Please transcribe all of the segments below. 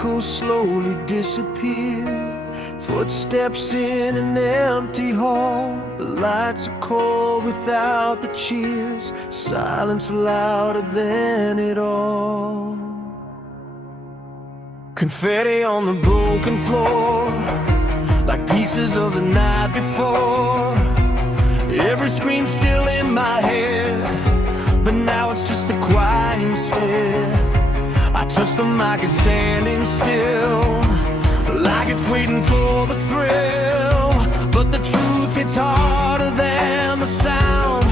echoes slowly disappear. Footsteps in an empty hall. The lights are cold without the cheers. Silence louder than it all. Confetti on the broken floor, like pieces of the night before. Every scream still in my head, but now it's just a quiet instead. I touch the mic and standing still, like it's waiting for the thrill. But the truth hits harder than the sound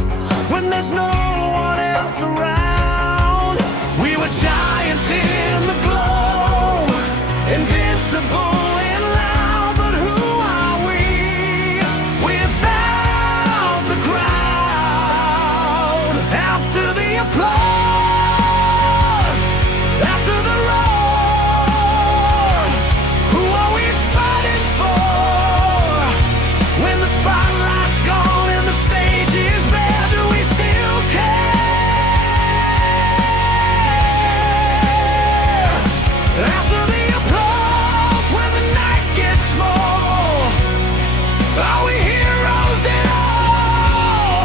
when there's no one else around. We were giants in the glow, invincible and loud. But who are we without the crowd? After the applause, after the roar, who are we fighting for? When the spotlight's gone and the stage is bare, do we still care? After the applause, when the night gets small, are we heroes at all?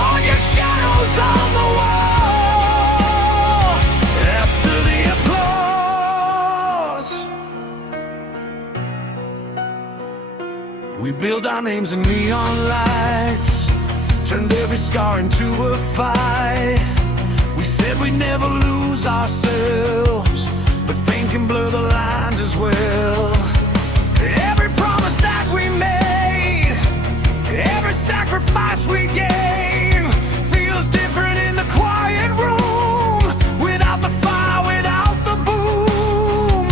Or your shadows on the wall? After the applause, we build our names in neon lights, turned every scar into a fight. We said we'd never lose ourselves, but fame can blur the lines as well. Every promise that we made, every sacrifice we gave, feels different in the quiet room. Without the fire, without the boom,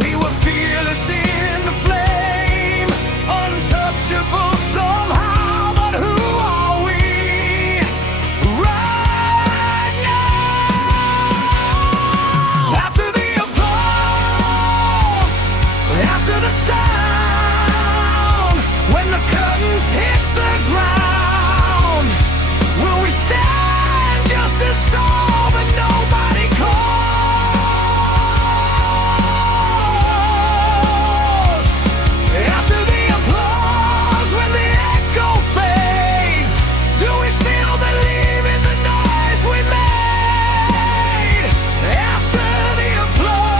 we were fearless in the flame, untouchable somehow. But who are we right now? After the applause, after the sound, when the curtains hit the ground, will we stand just as tall but nobody calls? After the applause, when the echo fades, do we still believe in the noise we made? After the applause,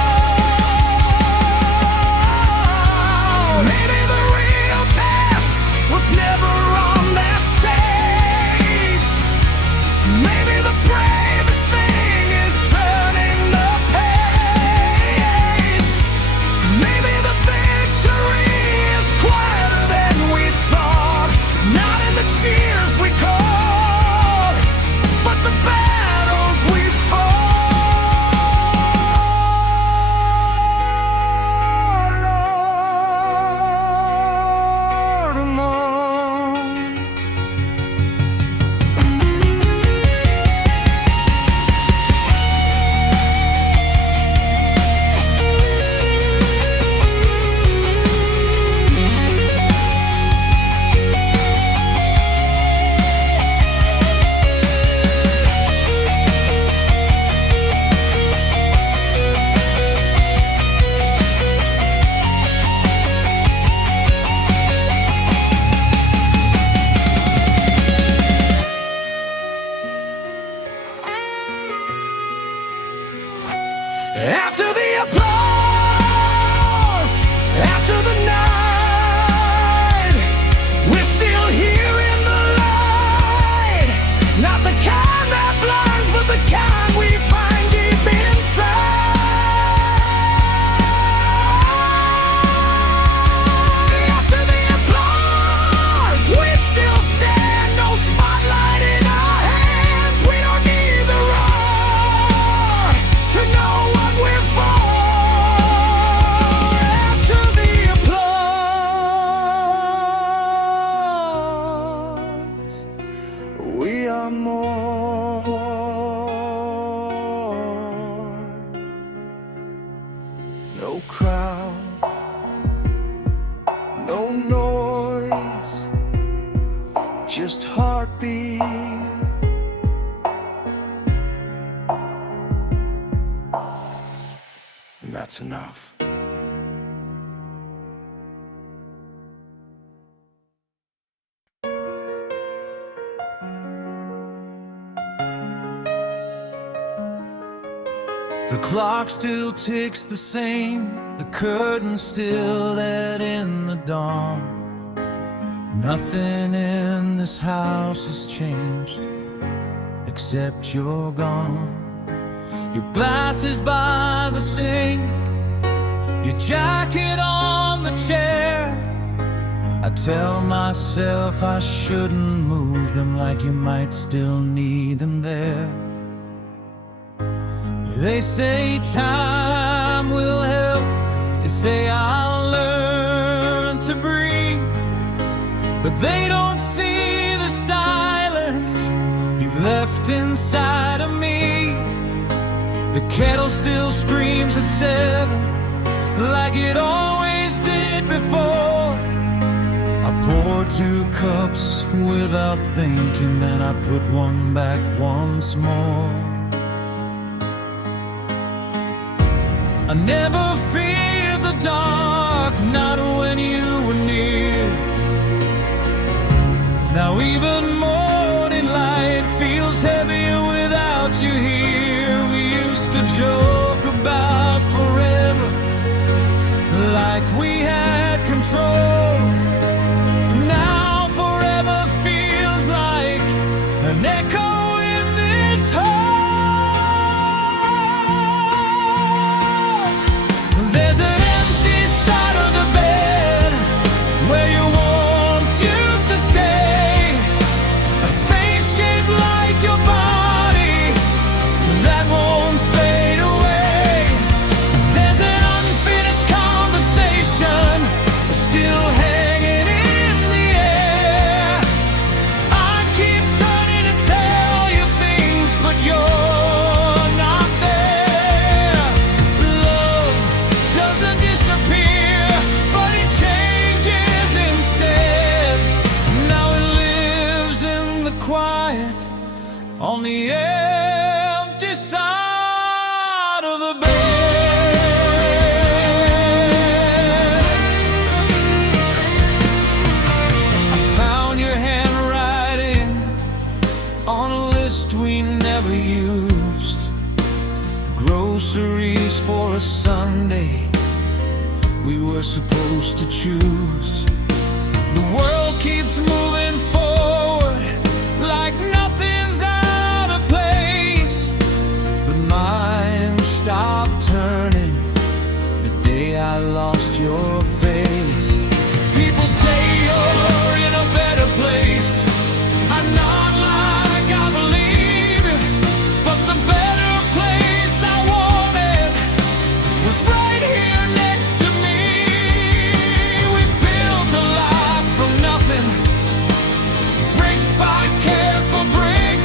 maybe the real test was never on that stage. Maybe the bravest thing is turning the page. Maybe the victory is quieter than we thought, not in the cheers we called, but the battles we fought. Lord, alone. After the applause, after the night, we're still here in the light. Not the kind that blinds, but the kind we find deep inside. After the applause, we still stand, no spotlight in our hands. We don't need the roar to know what we're for. After the applause, we are more. No crowd, no noise, just heartbeat. And that's that's enough. The clock still ticks the same, the curtain still let in the dawn. Nothing in this house has changed, except you're gone. Your glasses by the sink, your jacket on the chair. I tell myself I shouldn't move them, like you might still need them there. They say time will help, they say I'll learn to breathe, but they don't see the silence you've left inside of me. The kettle still screams at 7, like it always did before. I pour 2 cups without thinking, then I put one back once more. I never feared the dark, not when you were near. Now even morning light feels heavier without you here. We used to joke about forever, like we had control. Now forever feels like an echo in this hole. There's an empty side of the bed where your warmth used to stay, a spaceship like your body that won't fade away. There's an unfinished conversation still hanging in the air. I keep turning to tell you things, but you're not there. Love doesn't disappear, but it changes instead. Now it lives in the quiet, on the empty side of the bed. I found your handwriting on a list we never used. Groceries for a Sunday we were supposed to choose. The world keeps moving forward like nothing's out of place, but mine stopped turning the day I lost your face. People say you're in a better place. I'm not like I believe, but the better place I wanted was right here next to me. We built a life from nothing, brick by careful brick.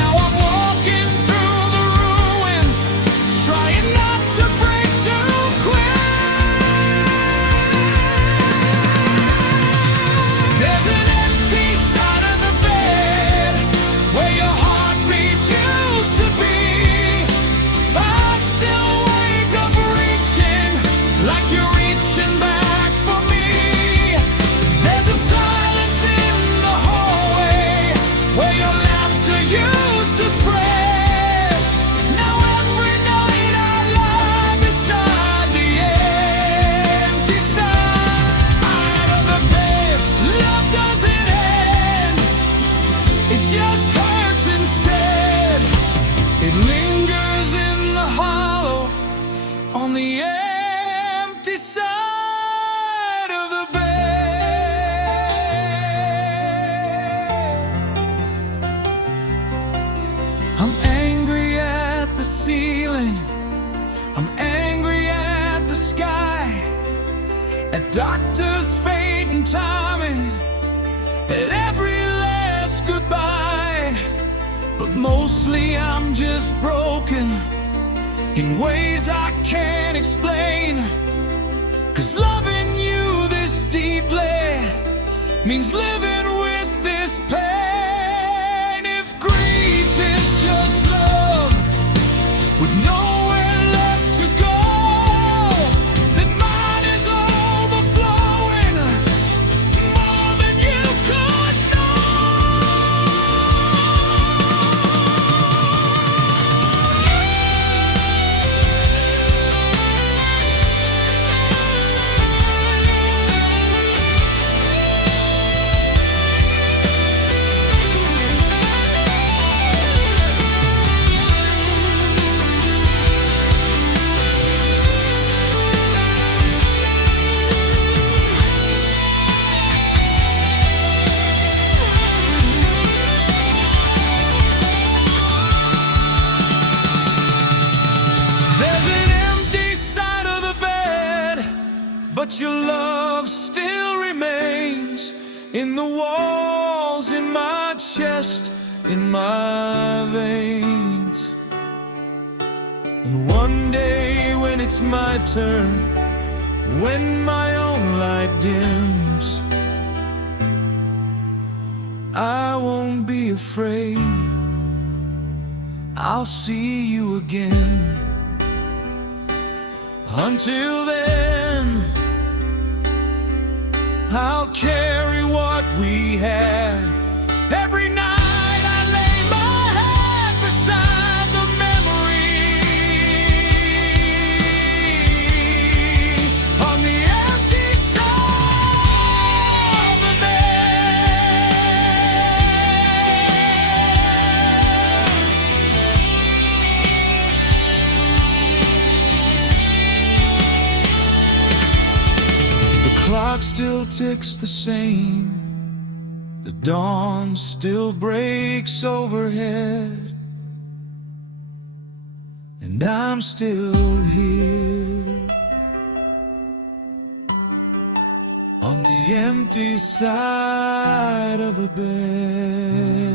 Now I'm walking through the ruins, trying not to break too quick. There's an empty side of the bed where your heartbeat used to be. I still wake up reaching, like you're reaching back for me. There's a silence in the hallway where your laughter used to spread. Now every night I lie beside the empty side of the bed. Love doesn't end, it just hurts instead. It lingers in the hollow, on the empty side of the bed. I'm angry at the ceiling, I'm angry at the sky, at doctors' fate and timing, at every last goodbye. But mostly I'm just broken in ways I can't explain. 'Cause loving you this deeply means living with this pain. If grief is just love with nowhere left to go, but your love still remains in the walls, in my chest, in my veins. And one day when it's my turn, when my own light dims, I won't be afraid, I'll see you again. Until then, I'll carry what we had. Every night I lay my head beside the memory on the empty side of the bed. The clock still ticks the same, the dawn still breaks overhead, and I'm still here on the empty side of the bed.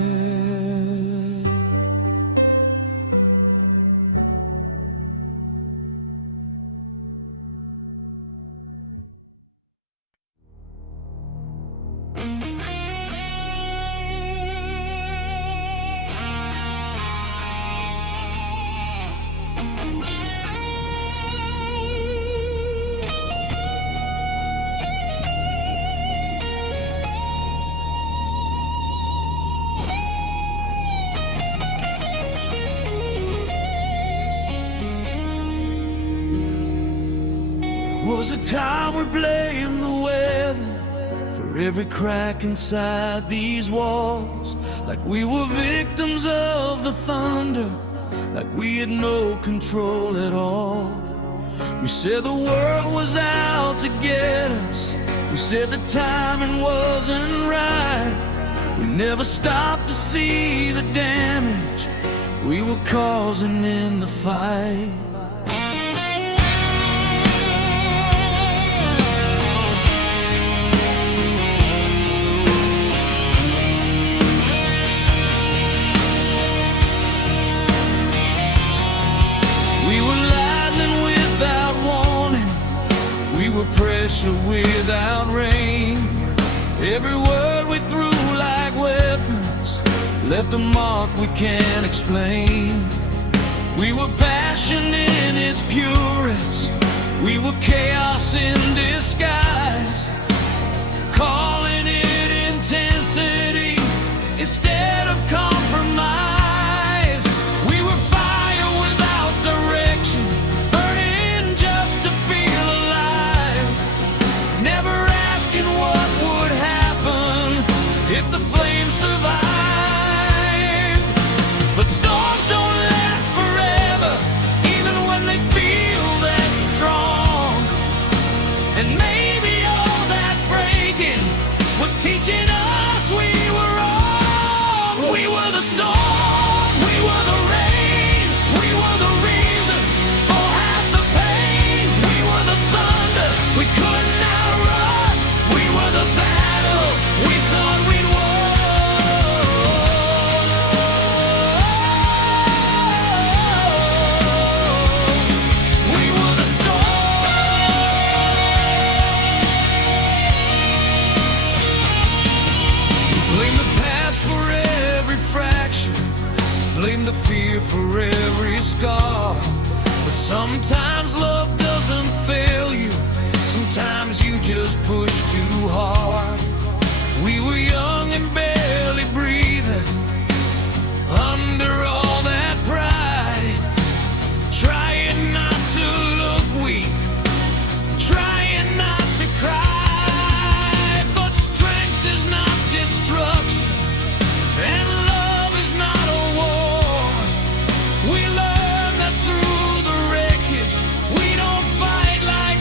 Was a time we blamed the weather for every crack inside these walls, like we were victims of the thunder, like we had no control at all. We said the world was out to get us, we said the timing wasn't right. We never stopped to see the damage we were causing in the fight. Pressure without rain. Every word we threw like weapons left a mark we can't explain. We were passion in its purest, we were chaos in disguise, calling it intensity instead of compromise. We were fire without direction, burning just to feel alive, never asking what would happen if the flame survived. But storms don't last forever, even when they feel that strong. And maybe all that breaking was teaching us we were wrong. We were the storm, we were the rain, we were the reason for half the pain. We were the thunder we couldn't outrun, we were the battle we thought we'd won. We were the storm. Blame the past for every fraction, blame the fear for every scar. But sometimes love doesn't fail you, sometimes you just push too hard. We were young and barely breathing under all that pride, trying not to look weak, trying not to cry. But strength is not destruction, and love is not a war. We learned that through the wreckage, we don't fight like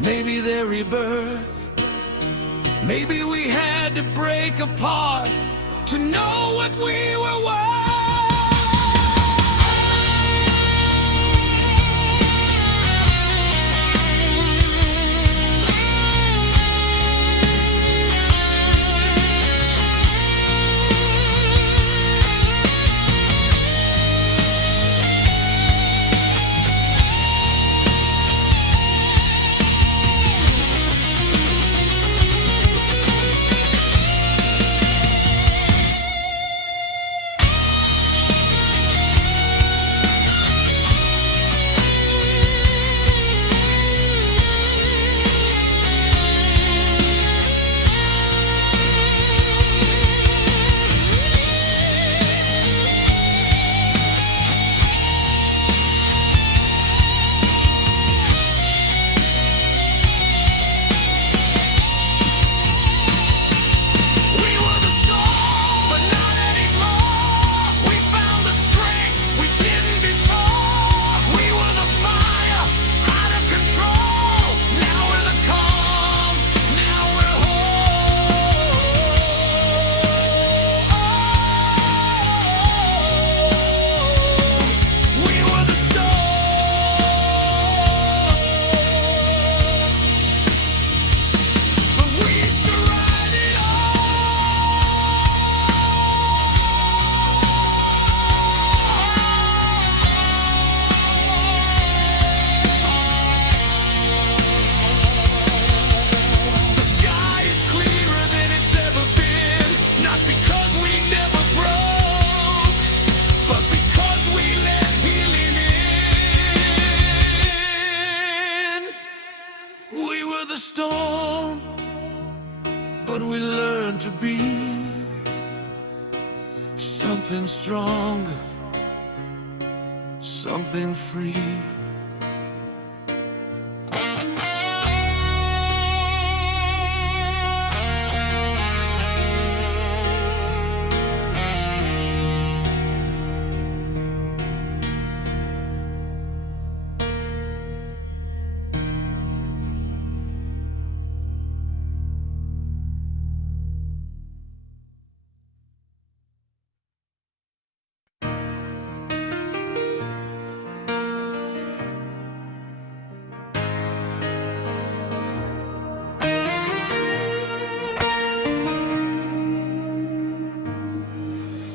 maybe their rebirth. Maybe we had to break apart to know what we were worth. Storm, but we learned to be something stronger, something free.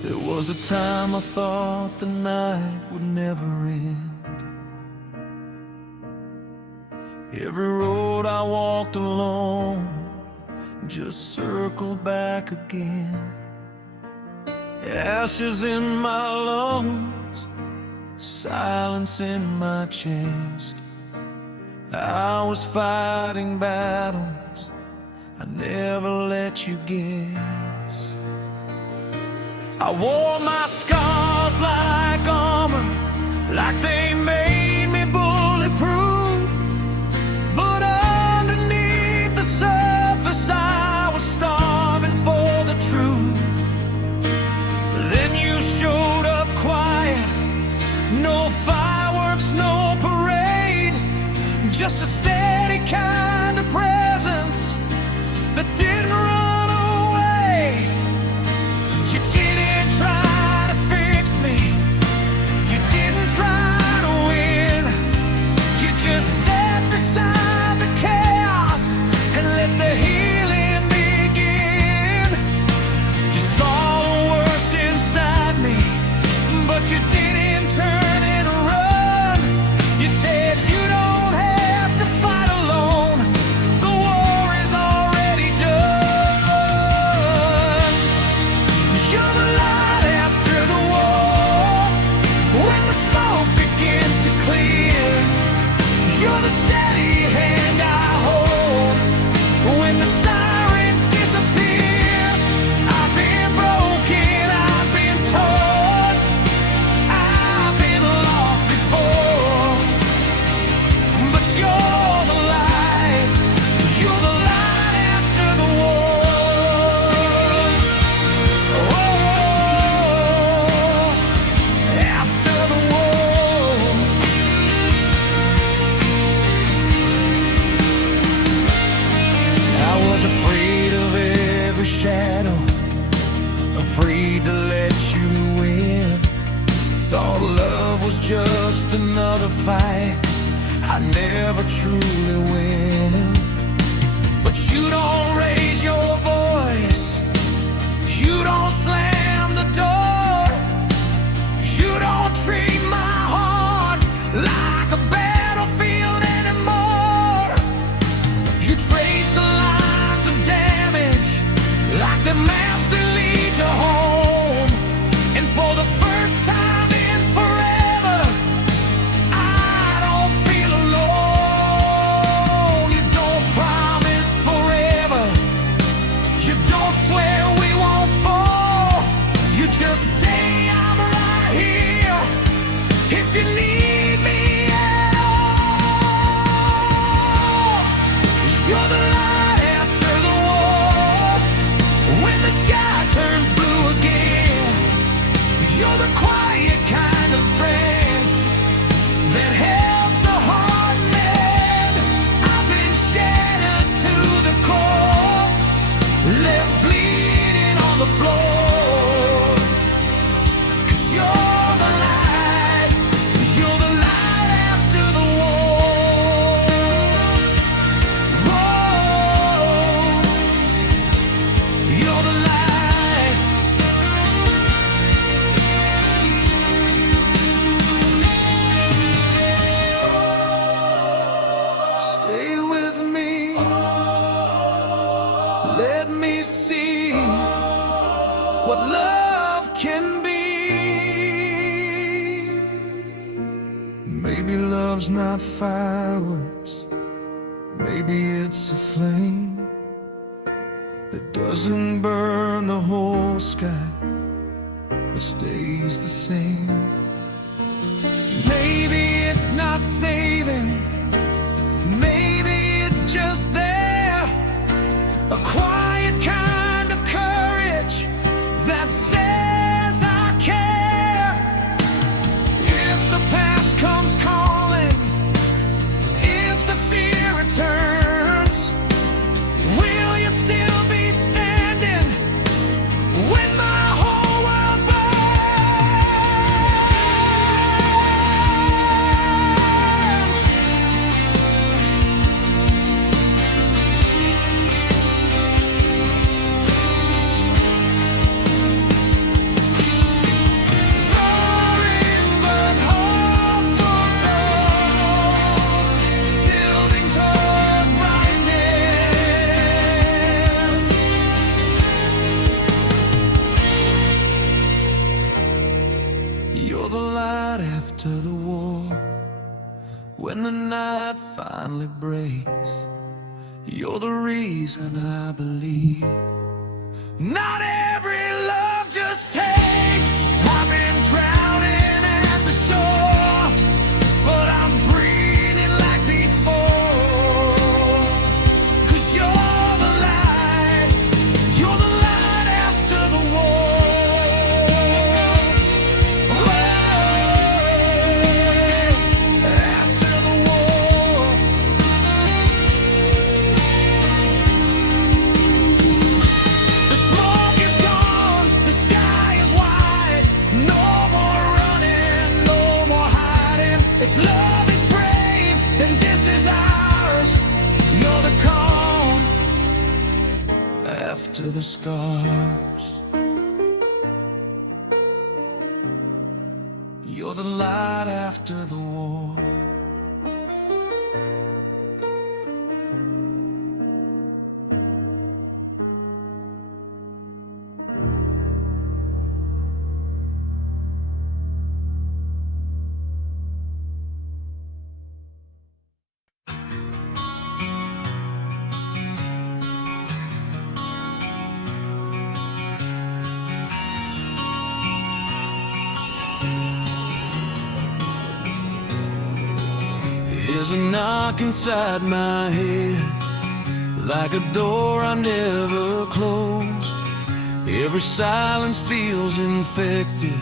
There was a time I thought the night would never end. Every road I walked alone just circled back again. Ashes in my lungs, silence in my chest. I was fighting battles I never let you guess. I wore my scars like armor, like they made me bulletproof. But underneath the surface I was starving for the truth. Then you showed up quiet, no fireworks, no parade, just a steady kind of presence that didn't run away. You didn't try to fix me, you didn't try to win. You just sat beside the chaos and let the healing begin. You saw the worst inside me, but you didn't turn and run. You said you don't have to fight alone, the war is already done. was just another fight I never truly win. But you don't raise your voice, you don't slam the door, you don't treat my heart like a battlefield anymore. You trace the lines of damage like the maps that lead to home. And for the first time in forever, I don't feel alone. You don't promise forever, you don't swear we won't fall. You just say I'm right here if you need me at all. You're the light after the war, when the sky turns blue again. You're the quiet kind of strength that helps a heart mend. I've been shattered to the core, left bleeding on the floor. 'Cause you're the light after the war. Whoa, you're the light. Stay with me, let me see what love can be. Maybe love's not fireworks, maybe it's a flame that doesn't burn the whole sky, but stays the same. Maybe it's not saving, maybe it's just there, a quiet kind of courage that says I care. If the past comes calling, if the fear returns, will you still be standing when my whole world burns? Soaring but hopeful toward, building toward brightness. You're the light after the war, when the night finally breaks. You're the reason I believe not every love just takes. I've been drowning at the shore, but I'm breathing like before. 'Cause you're the light after the war. After the war. The smoke is gone, the sky is white. No more running, no more hiding. If love is brave, then this is ours. You're the calm after the scars. You're the light after the war. There's a knock inside my head, like a door I never closed. Every silence feels infected,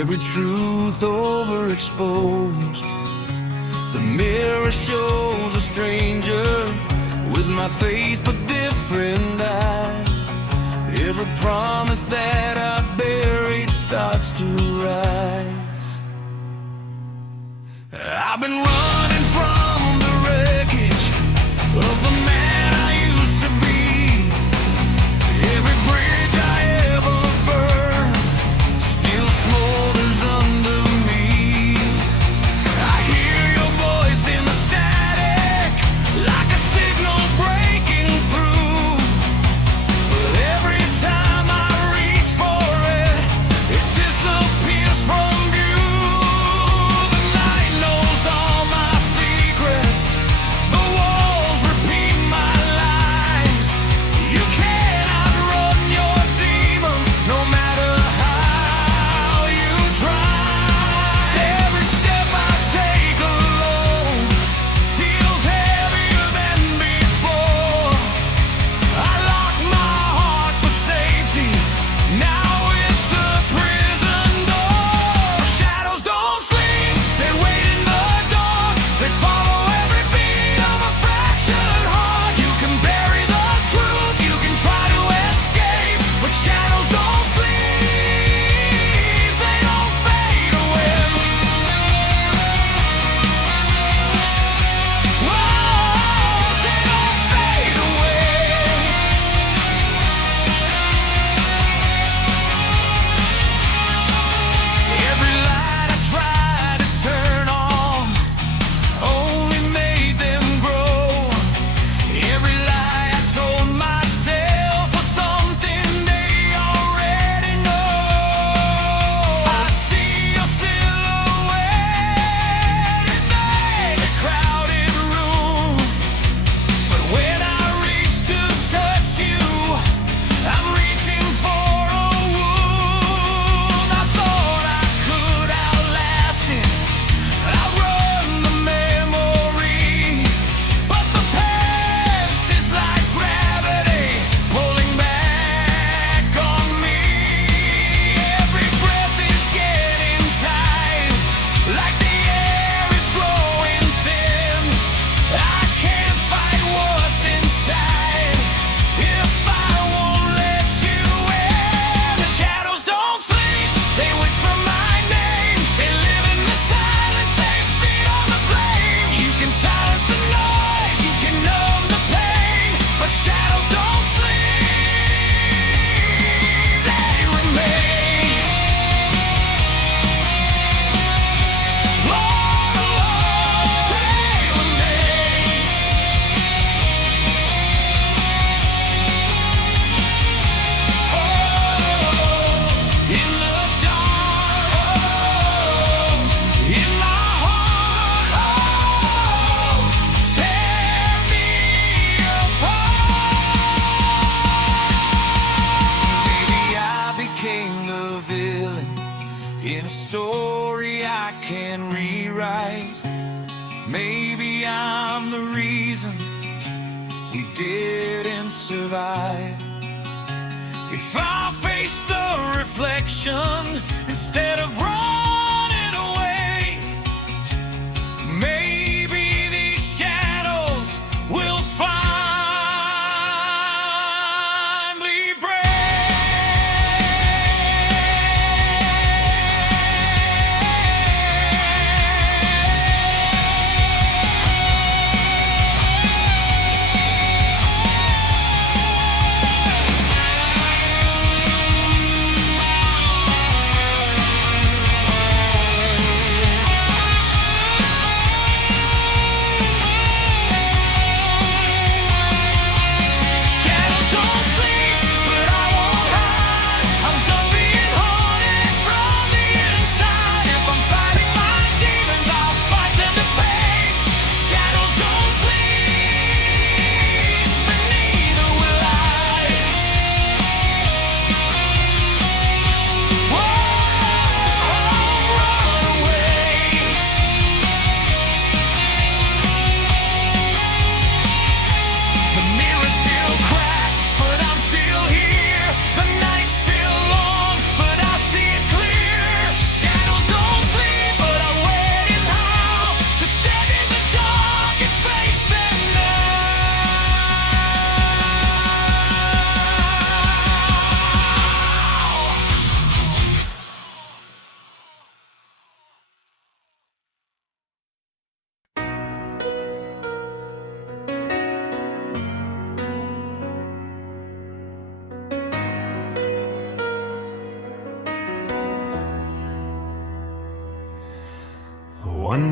every truth overexposed. The mirror shows a stranger with my face but different eyes. Every promise that I buried starts to rise. I've been running from the wreckage of the man I used to be. Every bridge I ever burned still smolders under me. I hear your voice in the static, like a signal breaking through. But every time I reach for it, it disappears from view. The night knows all my secrets, the walls repeat my lies. You cannot run your demons, no matter how you try. Every step I take alone feels heavier than before. I lock my heart for safety, now it's a prison door. Shadows don't sleep, they wait in the dark, they follow every beat of a fractured heart. You can bury the truth, you can try to escape, but shadows don't sleep, they don't fade away. Whoa, they don't fade away. Every light I tried to turn on only made them grow. Every lie I told myself was something they already know. I see your silhouette in the crowded room, but when I reach to touch you, I'm reaching for a wound. I thought I could outlast it, outrun the memory, but the past is like gravity pulling back on me. Every breath is getting tight, like the air is growing thin. I can't fight what's inside if I won't let you in. The shadows don't sleep, they whisper my name, they live in the silence, they feed on the blame. You can silence the noise, you can numb the pain, but shadows don't sleep, they remain. Oh, they remain. In the dark, in my heart, tear me apart. Maybe I became the villain in a story I can rewrite. Maybe I'm the reason we didn't survive. If I face the reflection instead of running away, maybe these shadows will finally break.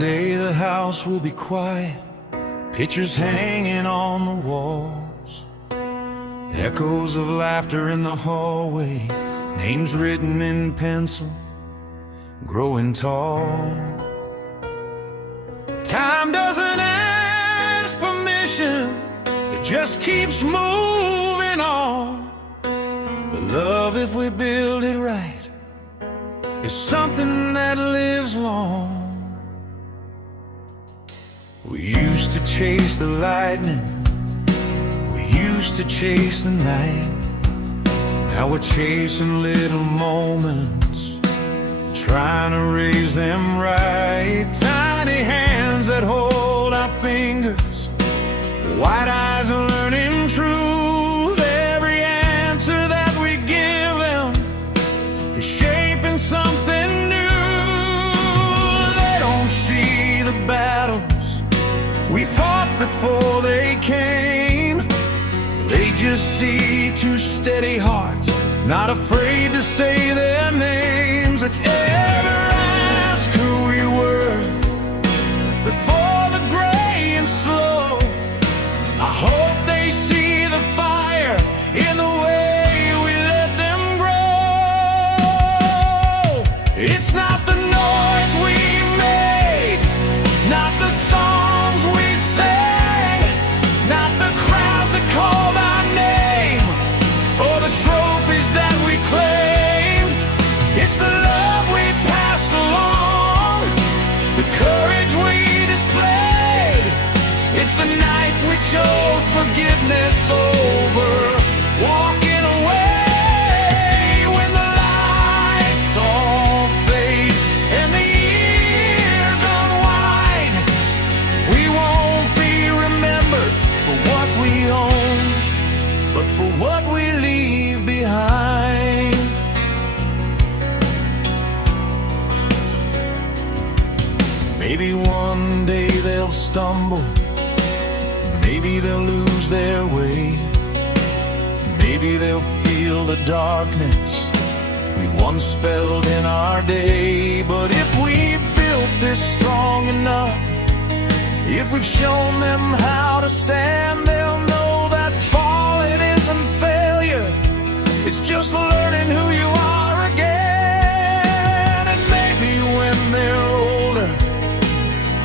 day the house will be quiet, pictures hanging on the walls, echoes of laughter in the hallway, names written in pencil, growing tall. Time doesn't ask permission, it just keeps moving on. But love, if we build it right, is something that lives long. We used to chase the lightning, we used to chase the night. Now we're chasing little moments, trying to raise them right. Tiny hands that hold our fingers, white eyes are learning truth. Every answer that we give them is shaping something new. They don't see the battles we fought before they came. They just see two steady hearts, not afraid to say their names. If ever ask who we were before the gray and slow, I hope they see the fire in the way we let them grow. It's not the noise we made, not the songs we sang, not the crowds that called our name, or the trophies that we claimed. It's the love we passed along, the courage we displayed. It's the nights we chose forgiveness over walking away. When the lights all fade and the years unwind, we won't be remembered for what we own, but for what we leave behind. Maybe one day they'll stumble, maybe they'll lose their way, maybe they'll feel the darkness we once felt in our day. But if we've built this strong enough, if we've shown them how to stand, they'll know that falling isn't failure, it's just learning who you are again. And maybe when they're older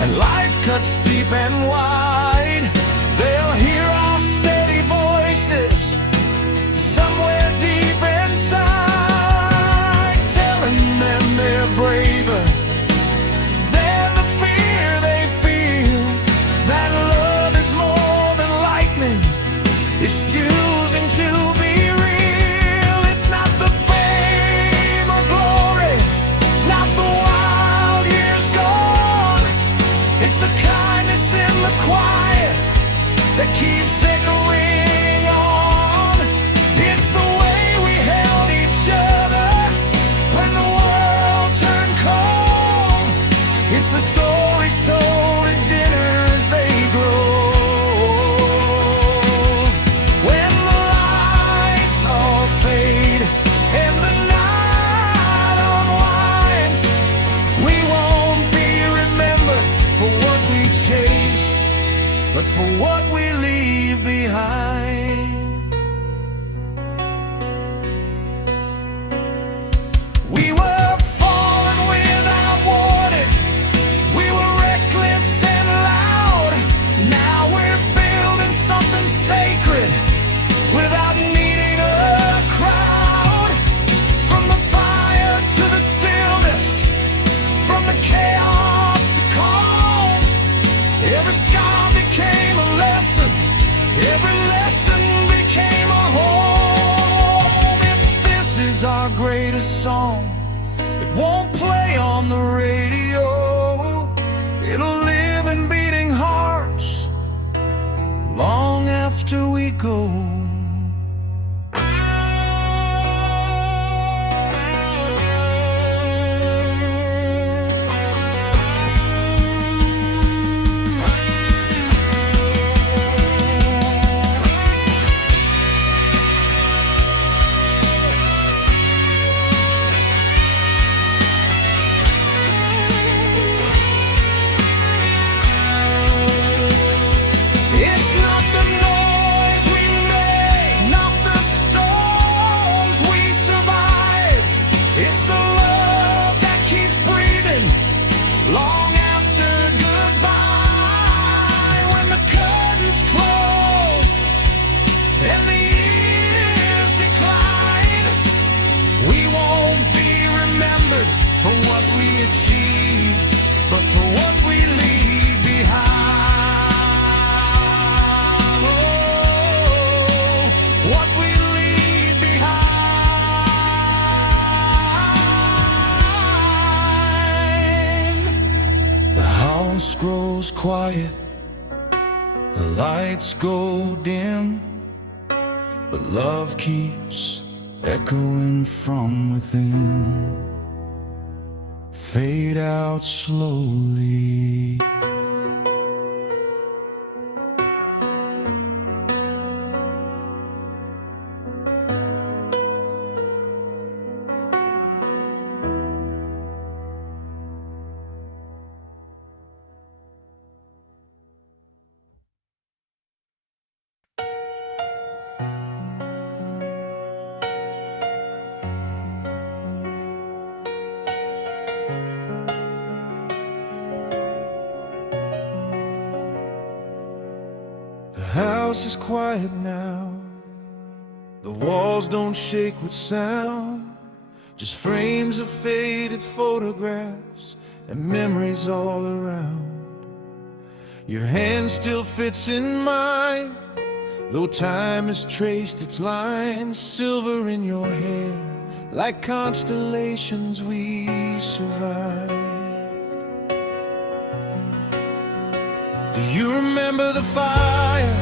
and life cuts deep and wide, they'll hear our steady voices somewhere deep inside, telling them they're braver than the fear they feel, that love is more than lightning, it's choosing to be real. It's not the fame or glory, not the wild years gone, it's the kindness in the quiet that keeps echoing on. It's the way we held each other when the world turned cold. It's the stories told at dinner as they grow. When the lights all fade and the night unwinds, we won't be remembered for what we chased, but for what we leave behind. We were falling without warning, we were reckless and loud. Now we're building something sacred without needing a crowd. From the fire to the stillness, from the chaos to calm, every scar became a lesson, every lesson became a home. If this is our greatest song, it won't play on the radio, it'll live in beating hearts long after we go. quiet, the lights go dim, but love keeps echoing from within. Fade out slowly. The house is quiet now. The walls don't shake with sound. Just frames of faded photographs and memories all around. Your hand still fits in mine, though time has traced its lines. Silver in your hair, like constellations we survived. Do you remember the fire,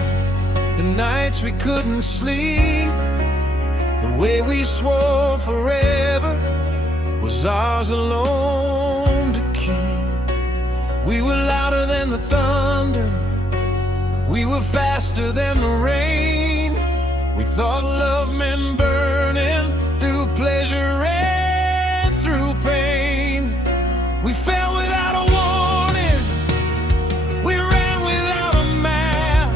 the nights we couldn't sleep, the way we swore forever was ours alone to keep? We were louder than the thunder, we were faster than the rain. We thought love meant burning through pleasure and through pain. We fell without a warning, we ran without a map.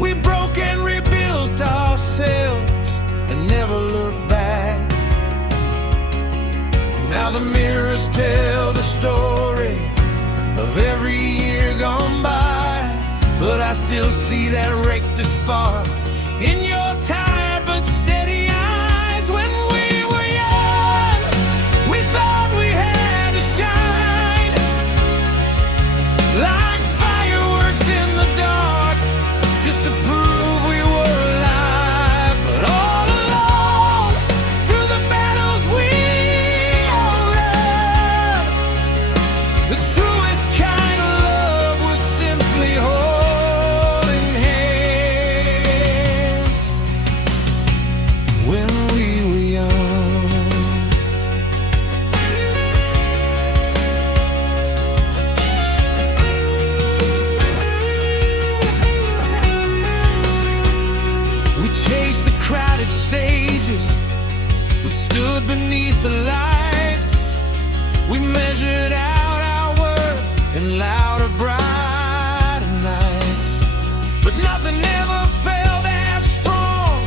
We broke and rebuilt ourselves and never looked back. Now the mirrors tell the story of every year gone by, but I still see that rector spark in your tired but steady eyes. When we were young, we thought we had to shine like fireworks in the dark, just to prove we were alive. But all along, through the battles we all led, the truest kind of love was simply holding hands. When we were young, we chased the crowded stages, we stood beneath the lights, we measured out our worth in louder, brighter nights. But nothing ever felt as strong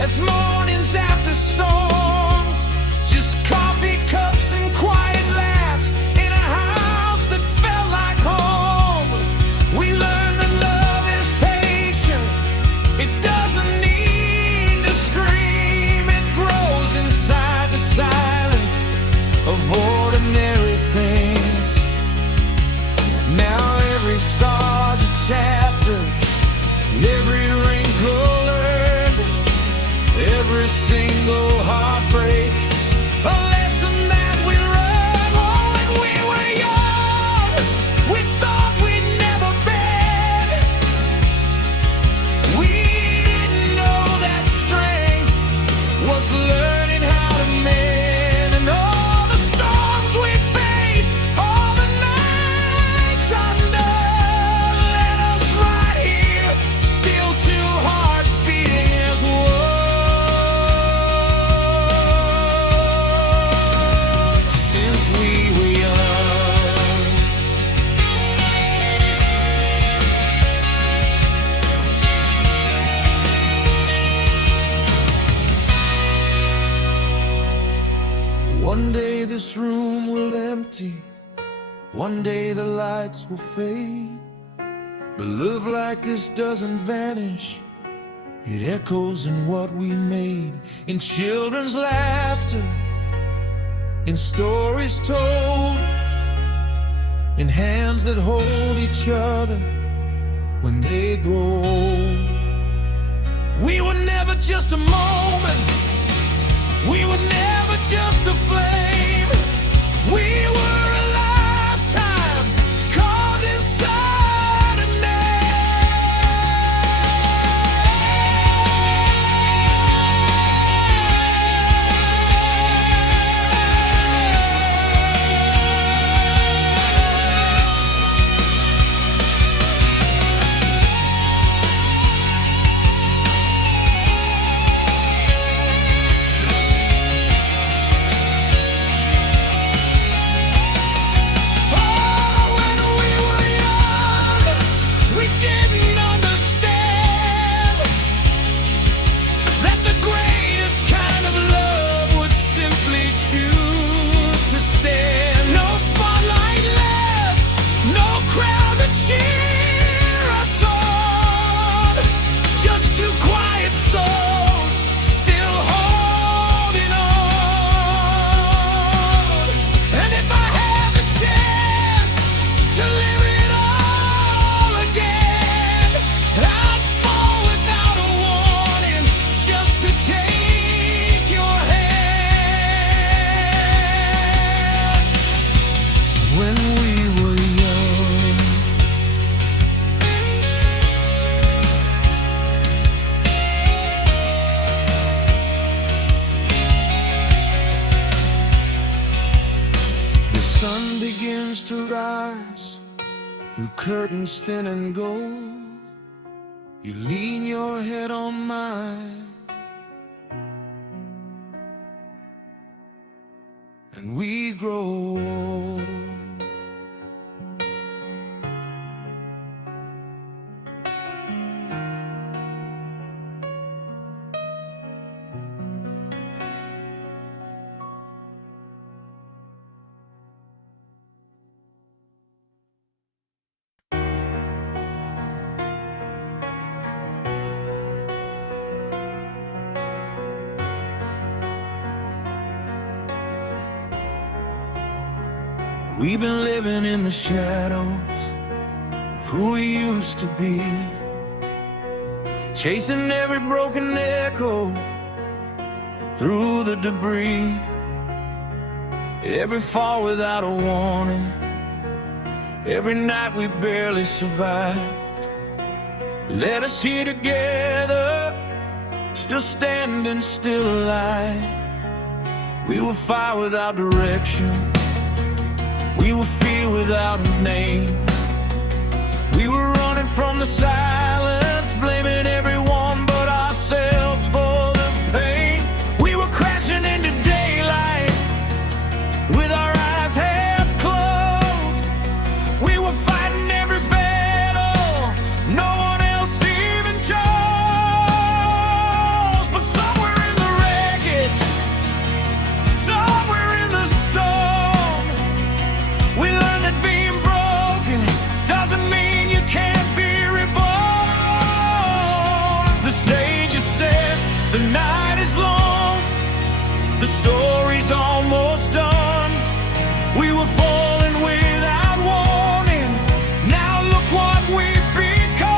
as mornings after storms. Just coffee cups and quiet laughs in a house that felt like home. We learned that love is patient, it doesn't need to scream. It grows inside the silence of ordinary things. Now every scar's a chapter, every wrinkle learned, every single heartbreak a lesson that we learned. Oh, when we were young, we thought we'd never bend. We didn't know that strength was learning how to mend. And all the storms we faced, all the nights undone, led us right here, still two hearts beating as one. Since we were young, one day this room will empty, one day the lights will fade, but love like this doesn't vanish. It echoes in what we made, in children's laughter, in stories told, in hands that hold each other when they grow old. We were never just a moment, we were never just a flame. We were a lifetime carved in through curtains thin and gold. You lean your head on mine, and we grow old. We've been living in the shadows of who we used to be, chasing every broken echo through the debris, every fall without a warning, every night we barely survived. Let us here together, still standing, still alive. We were fire without direction, we were fear without a name. We were running from the silence, blaming everyone but ourselves for the pain. We were crashing into daylight with our eyes half closed. We were fighting every battle no one else even chose. But somewhere in the wreckage, somewhere in the storm, we learned that being broken doesn't mean you can't be reborn. The stage is set, the night is long, the story's almost done. We were falling without warning, now look what we've become.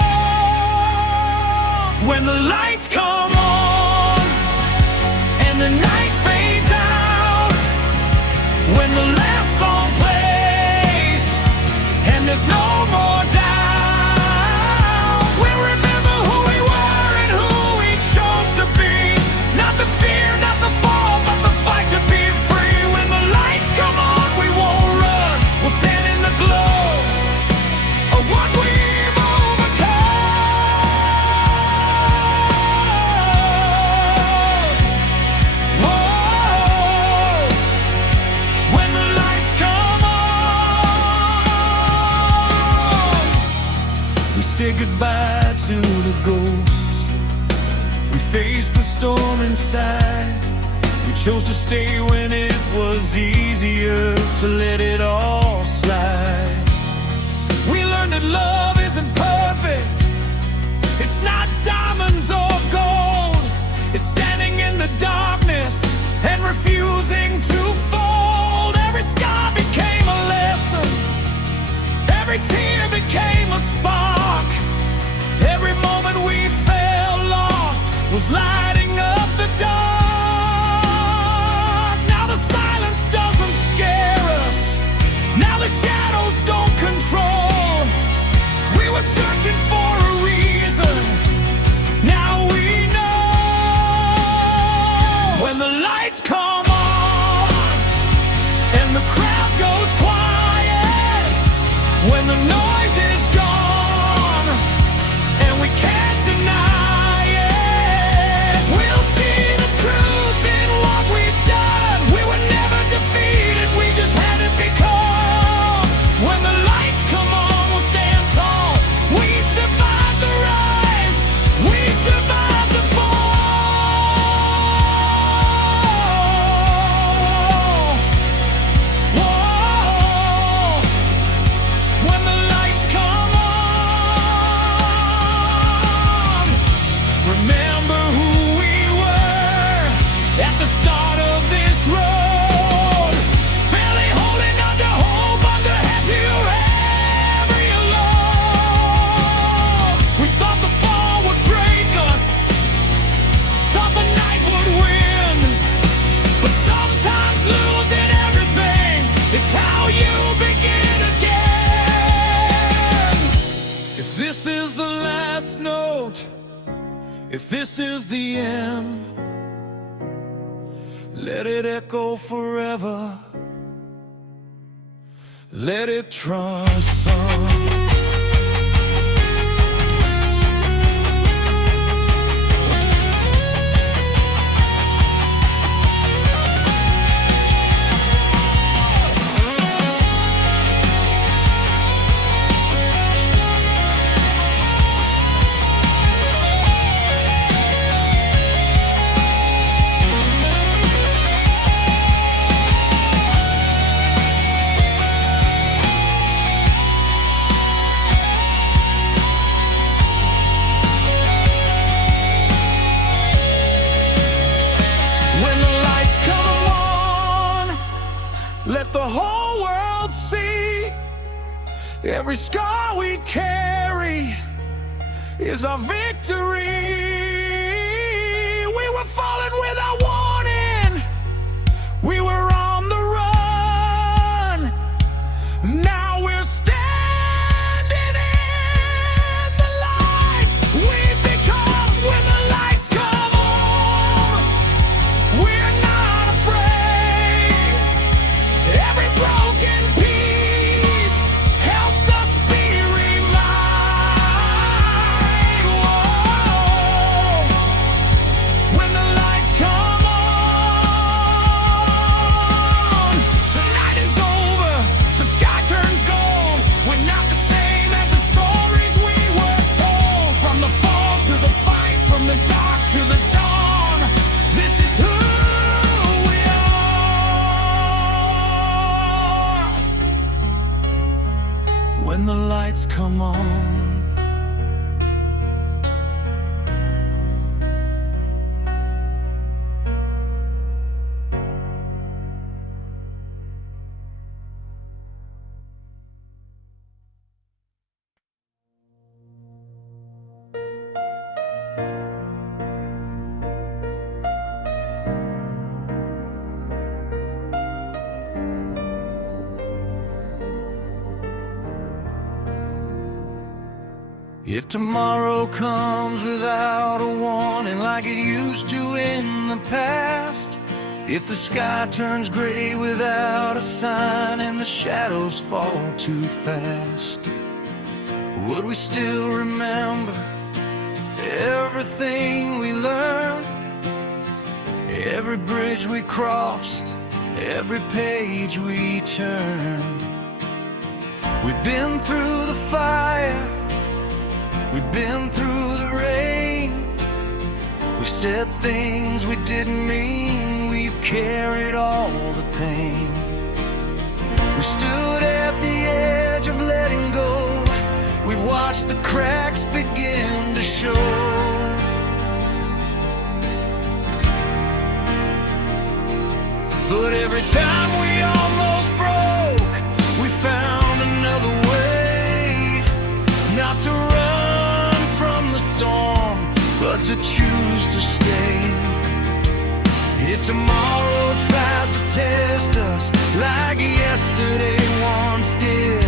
When the lights come on and the night fades out, when the last song plays and there's no more doubt, we'll remember who we were and who we chose to be. Not the fear, not the fall, but the fight to be free. When the lights come on, we won't run, we'll stand in the glow of what we've overcome. Whoa. When the lights come on, we say goodbye to the ghosts, we face the storm inside. We chose to stay when it was easier to let it all slide. We learned that love isn't perfect, it's not diamonds or gold. It's standing in the darkness and refusing to fold. Every scar became a lesson, every tear became a spark. Every moment we felt lost was lighting up the dark. Now the silence doesn't scare us, now the shadows don't control. We were searching for a reason, now we know. When the lights come on and the crowd goes quiet, when the noise is gone and we can't deny it, we'll see the truth in what we've done. We were never defeated, we just had to become. When the lights come on, we'll stand tall. We survived the rise, we survived the fall. Whoa. When the lights come on, remember who we were at the start of this road. Barely holding on to hope, under heavy every load. We thought the fall would break us, thought the night would win, but sometimes losing everything is how you begin again. If this is the last note, if this is the end, let it echo forever, let it trust on. Every scar we carry is our victory. We were falling without warning. We were on the run. Now we're standing in the light. We've become when the lights come on. We're not afraid. Every broken piece helped us be reminded. Whoa. When the lights come on, the night is over, the sky turns gold. We're not the same as the stories we were told. From the fall to the fight, from the dark to the dawn, this is who we are. When the lights come on, if tomorrow comes without a warning like it used to in the past, if the sky turns gray without a sign and the shadows fall too fast, would we still remember everything we learned, every bridge we crossed, every page we turned? We've been through the fire, we've been through the rain. We've said things we didn't mean. We've carried all the pain. We stood at the edge of letting go. We've watched the cracks begin to show. But every time we almost broke, we found another way. Not to run from the storm, but to choose to stay. If tomorrow tries to test us like yesterday once did,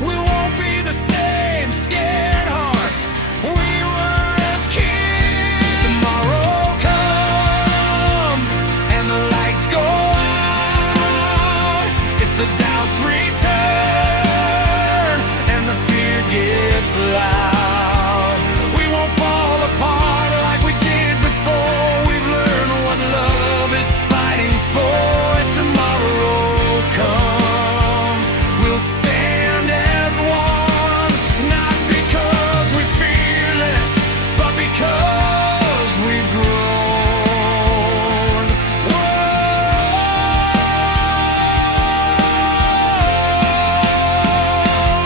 we won't be the same scared hearts we were as kids. Tomorrow comes and the lights go out. If the doubts return and the fear gets loud, we won't fall apart like we did before. We've learned what love is fighting for. If tomorrow comes, we'll stand as one, not because we're fearless, but because we've grown. Whoa,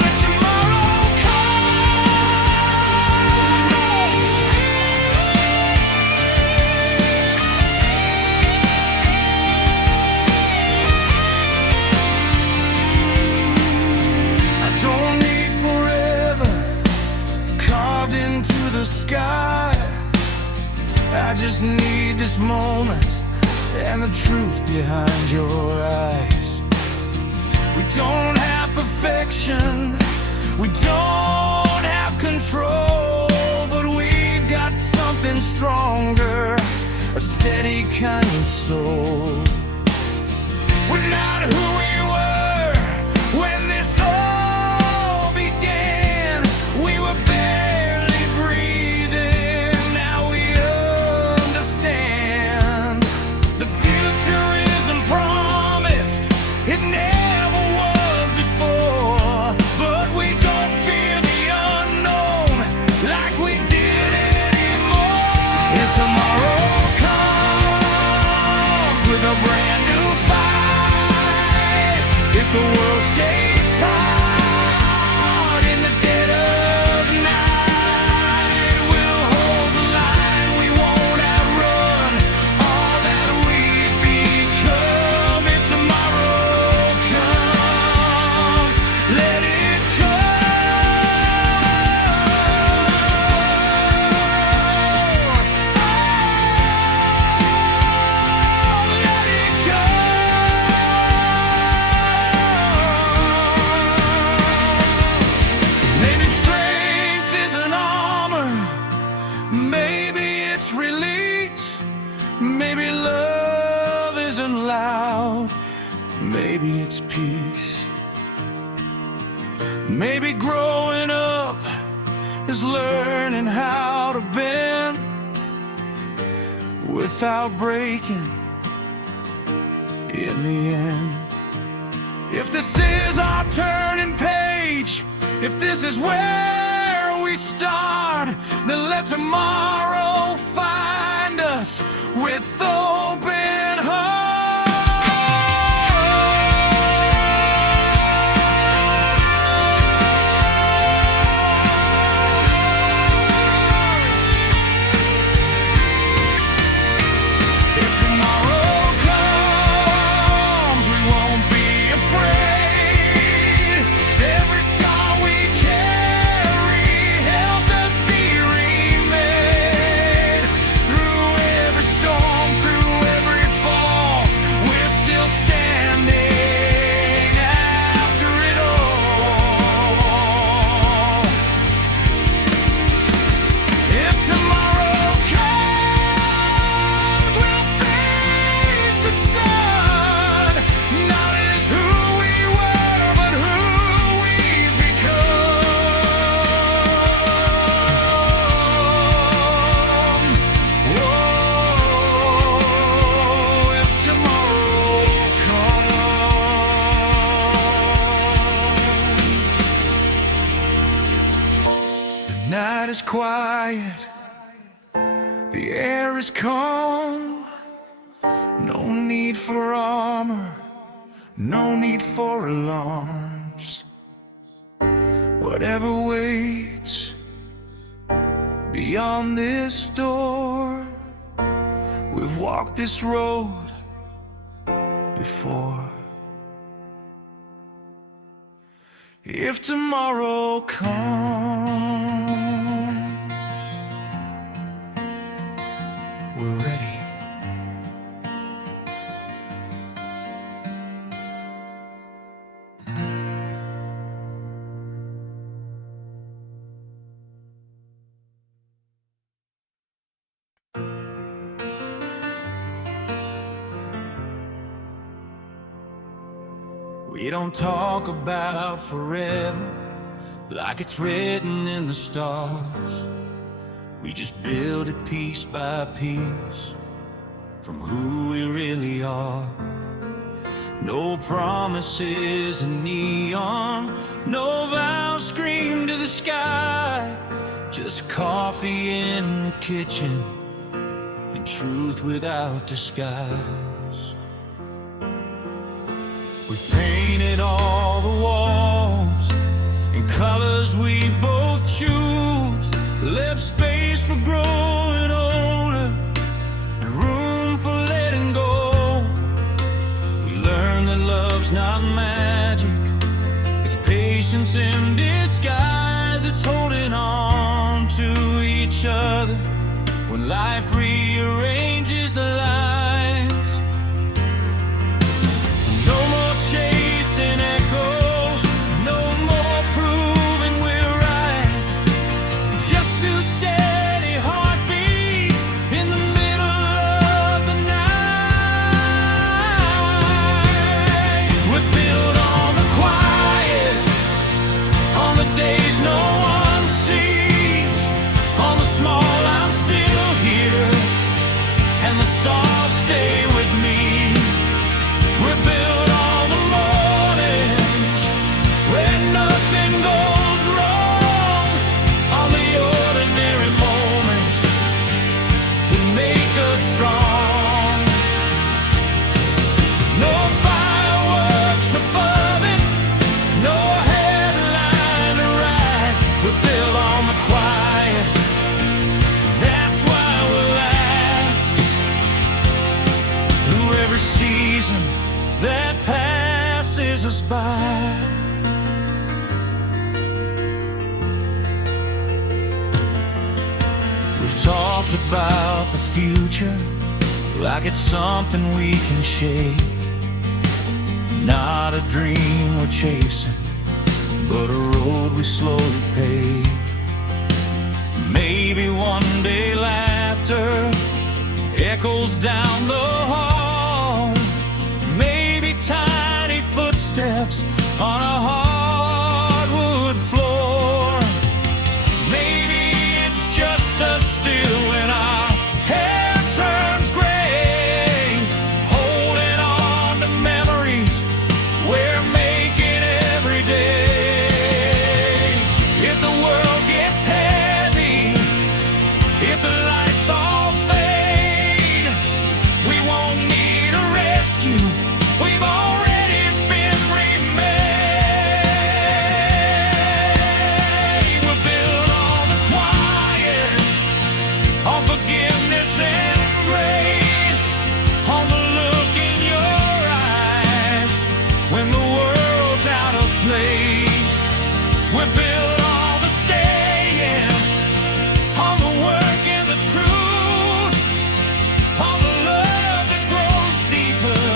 if tomorrow comes, I don't need forever carved into the sky. I just need this moment and the truth behind your eyes. We don't have perfection, we don't have control, but we've got something stronger, a steady kind of soul. We're not who we were when this all began. We were barely breathing, now we understand. The future isn't promised, it never was before, but we don't fear the unknown like we did anymore. If tomorrow comes with a brand new fight, is learning how to bend without breaking in the end. If this is our turning page, if this is where we start, then let tomorrow find us with open hearts. If tomorrow comes, we won't be afraid. Every scar we carry helped us be remade. Through every storm, through every fall, we're still standing after it all. If tomorrow comes, we'll face the sun, not as who we were, but who we've become. Whoa, if tomorrow comes. The night is quiet, the air is calm. No need for armor, no need for alarms. Whatever waits beyond this door, we've walked this road before. If tomorrow comes, we're ready. We don't talk about forever like it's written in the stars. We just build it piece by piece from who we really are. No promises in neon, no vows screamed to the sky. Just coffee in the kitchen and truth without disguise. We painted all the walls in colors we both choose. Left space for growing older and room for letting go. We learned that love's not magic, it's patience in disguise. It's holding on to each other when life rearranges the lines. No more chasing echoes, no more proving we're right. Just two steady heartbeats in the middle of the night. We're built on the quiet, on the days no one sees, on the small I'm still here, and the soft stay with me. We're built on the mornings when nothing goes wrong, on the ordinary moments that make us strong. No fireworks above it, no headline to write. We're built on the quiet, that's why we'll last through every season that passes us by. We've talked about the future like it's something we can shape. Not a dream we're chasing, but a road we slowly pave. Maybe one day laughter echoes down the hall. Maybe tiny footsteps on a hardwood floor. Maybe still when our hair turns gray, holding on to memories we're making every day. If the world gets heavy, if the lights all fade, we won't need a rescue. We've already been remade. We're built on the quiet, on forgiveness and grace, on the look in your eyes when the world's out of place. We're built on the staying, on the work and the truth, on the love that grows deeper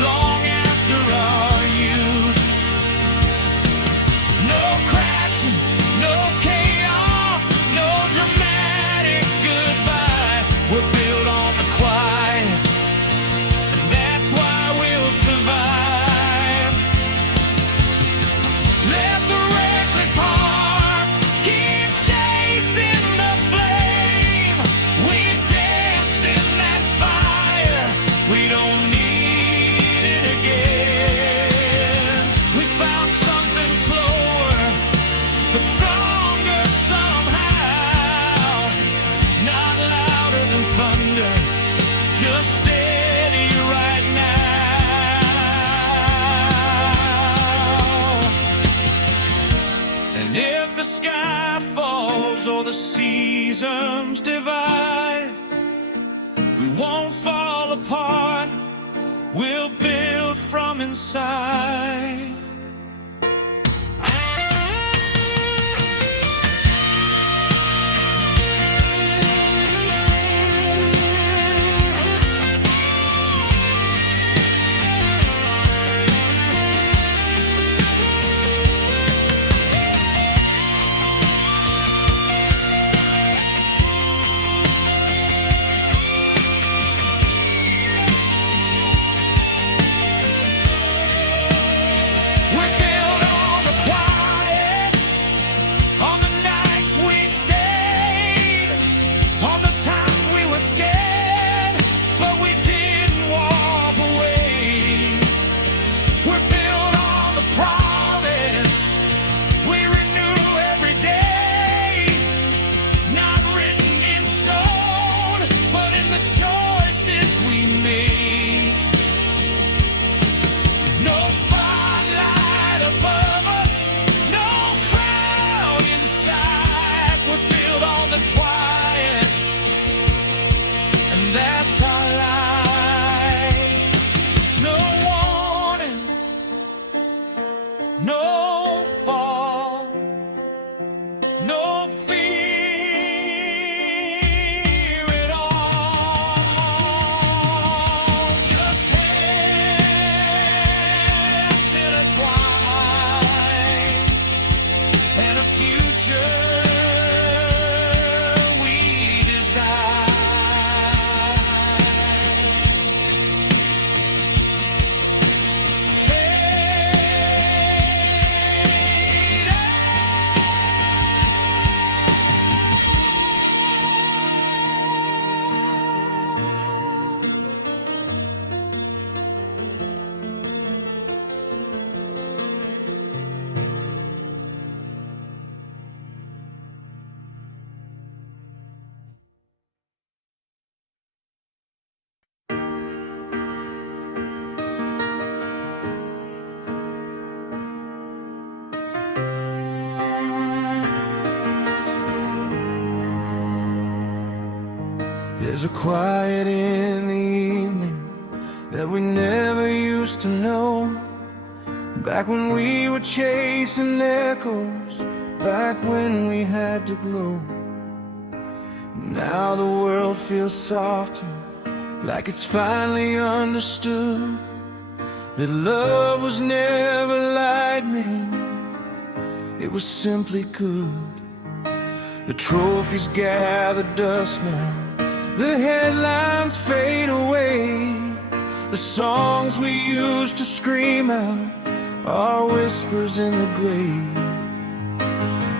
long after our youth. No crashing, no chaos, no dramatic goodbye. We're built on the quiet, and that's why we'll survive. Let the reckless hearts keep chasing the flame. We've danced in that fire, we don't need it again. We found something slower, but stronger somehow. Not louder than thunder, just steady right now. And if the sky falls or the seasons divide, we won't fall apart, we'll build from inside. We're built on the quiet, on the nights we stayed, on the times we were scared, but we didn't walk away. We're built on the promise we renew every day, not written in stone, but in the choices we make. No spotlight above us, no crowd inside. We're built on the quiet, and that's our life. No warning, no fall, no fear at all. Just head to the twilight and a future we desire. Fade out. There's a quiet in the evening that we never used to know. Back when we were chasing echoes, back when we had to glow. Now the world feels softer, like it's finally understood that love was never lightning, it was simply good. The trophies gather dust now, the headlines fade away. The songs we used to scream out are whispers in the grave.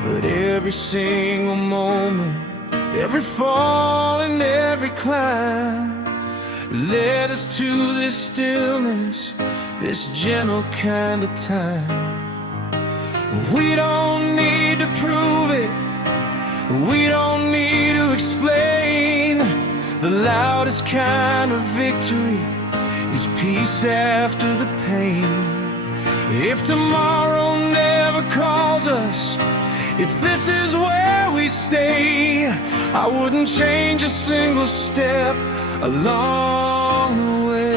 But every single moment Every fall and every climb led us to this stillness, this gentle kind of time. We don't need to prove it, we don't need to explain. The loudest kind of victory is peace after the pain. If tomorrow never calls us, if this is where we stay, I wouldn't change a single step along the way.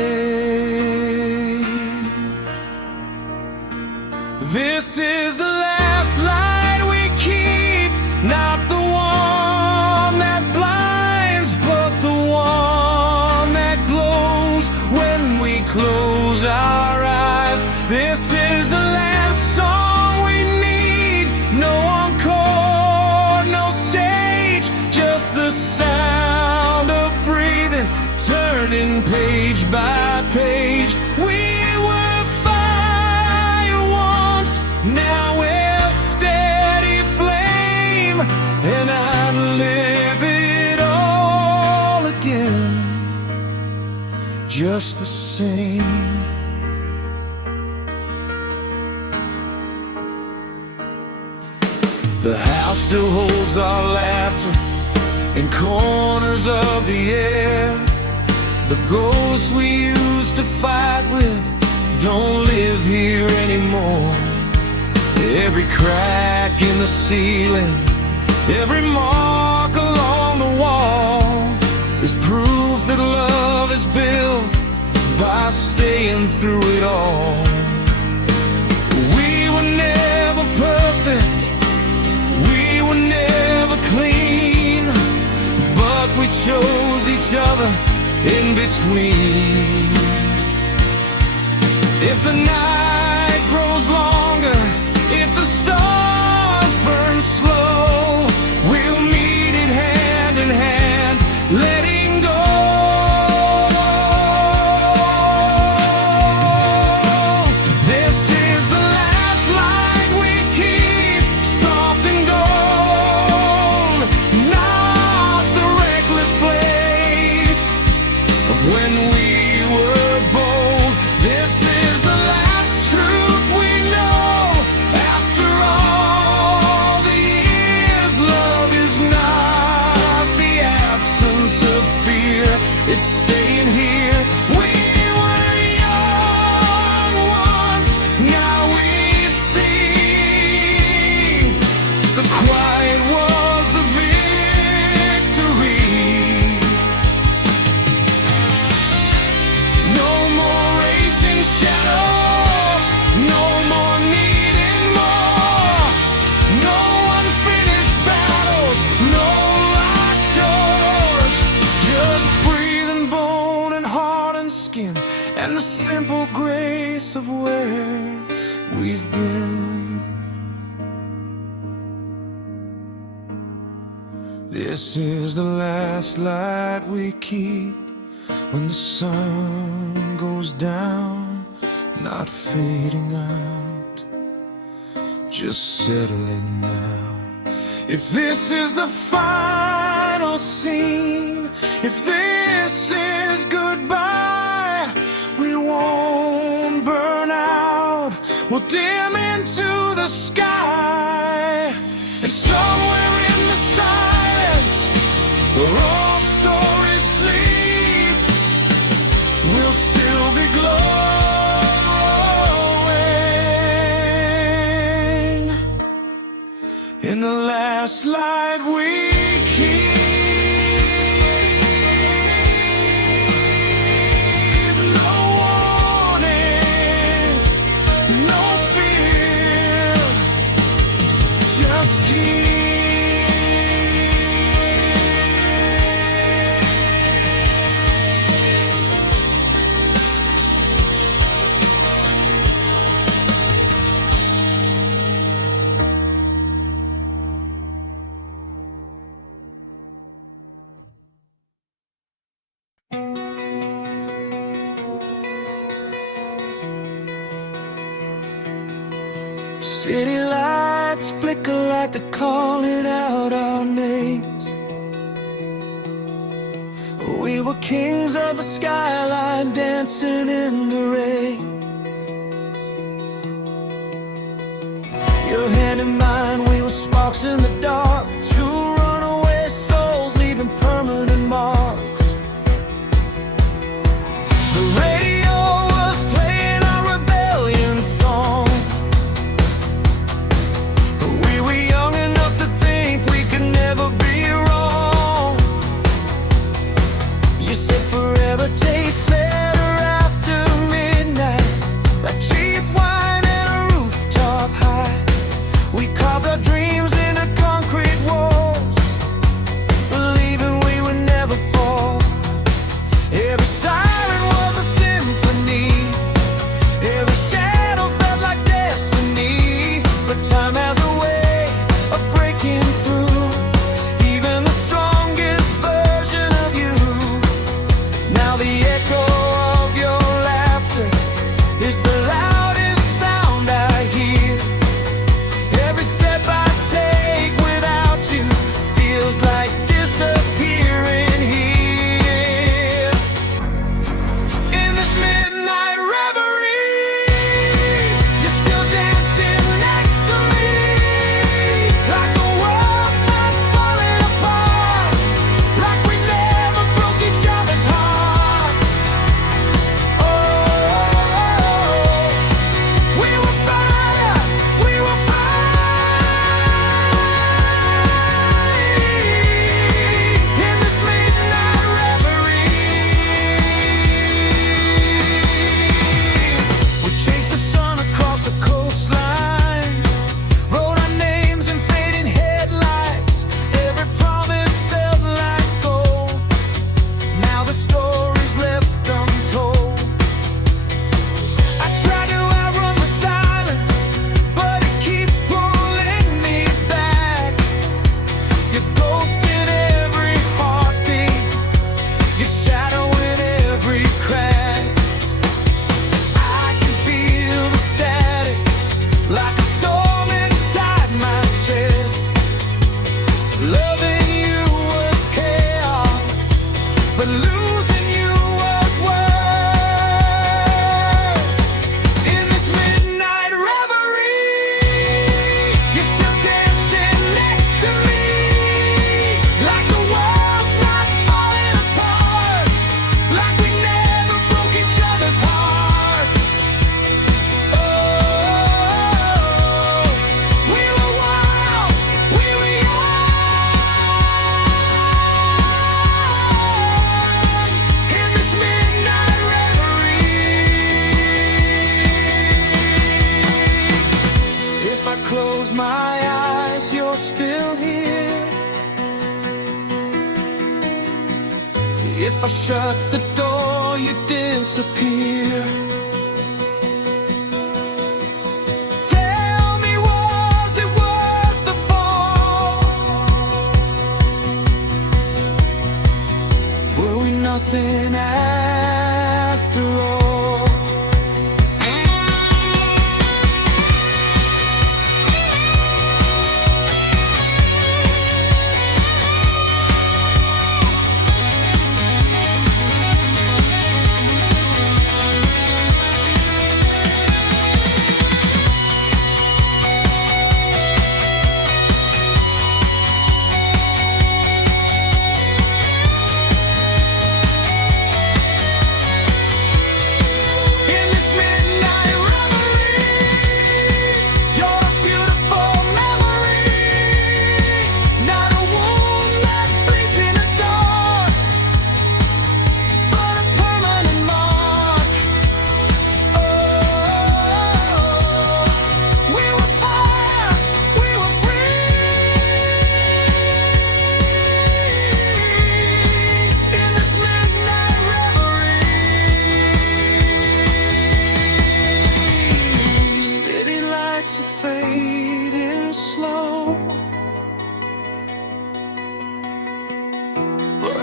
This is the last light we keep, not the one that blinds, but the one that glows when we close our eyes. This is the last song we need, no encore, no stage, just the sound of breathing, turning page by page. We were fire once, now we're steady flame, and I'd live it all again, just the same. The house still holds our laughter in corners of the air. The ghosts we used to fight with don't live here anymore. Every crack in the ceiling, every mark along the wall is proof that love is built by staying through it all. We were never perfect, we were never clean, but we chose each other in between. If the night grows longer, if the stars burn slow, we'll meet it hand in hand, letting go. This is the last light we keep, soft and gold, not the reckless blades of when we were bold. This is the last truth we know. After all the years, love is not the absence of fear, it's staying here. We were young once, now we see. The quiet was the victory. No more racing shadows, no more needing more, no unfinished battles, no locked doors, just breathing bone and heart and skin, and the simple grace of where we've been. This is the last light we keep when the sun goes down, not fading out, just settling now. If this is the final scene, if this is goodbye, we won't burn out, we'll dim into the sky. And somewhere in the silence, where all stories sleep, we'll still be glowing in the last light we keep. No warning, no fear, just here. City lights flicker like they're calling out our names. We were kings of the skyline, dancing in the rain. Your hand in mine, we were sparks in the dark, two runaway souls leaving permanent marks. The radio was playing our rebellion song, but we were young enough to think we could never be wrong. You said forever tastes better after midnight, like cheap wine and a rooftop high. We carved our dreams into concrete walls, believing we would never fall. Every siren was a symphony, every shadow felt like destiny. But time has a way of breaking through even the strongest version of you. Now the echo of your laughter is the loudest sound I hear. Every step I take without you feels like disappearing here. In this midnight reverie, you're still dancing next to me, like the world's not falling apart, like we never broke each other's hearts. Oh, we were fire, we were in this midnight reverie. We chased the sun across the coastline, wrote our names in fading headlights. Every promise felt like gold. Now the story's left untold. I try to outrun the silence, but it keeps pulling me back. Your ghost in every heartbeat, your shadow in every crack. I can feel the static, like a storm inside my chest. Loving you was chaos, but losing you was worse. In this midnight reverie, you're still dancing next to me, like the world's not falling apart, like we never broke each other's hearts. Oh, we were wild, we were young, in this midnight reverie. If I close my eyes, you're still here. If I shut the door, you disappear. Tell me, was it worth the fall? Were we nothing after all?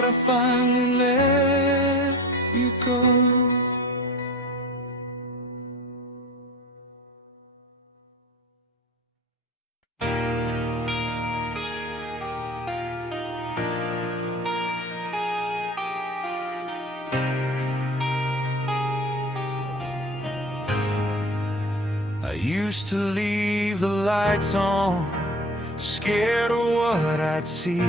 I finally let you go. used to leave the lights on, scared of what I'd see.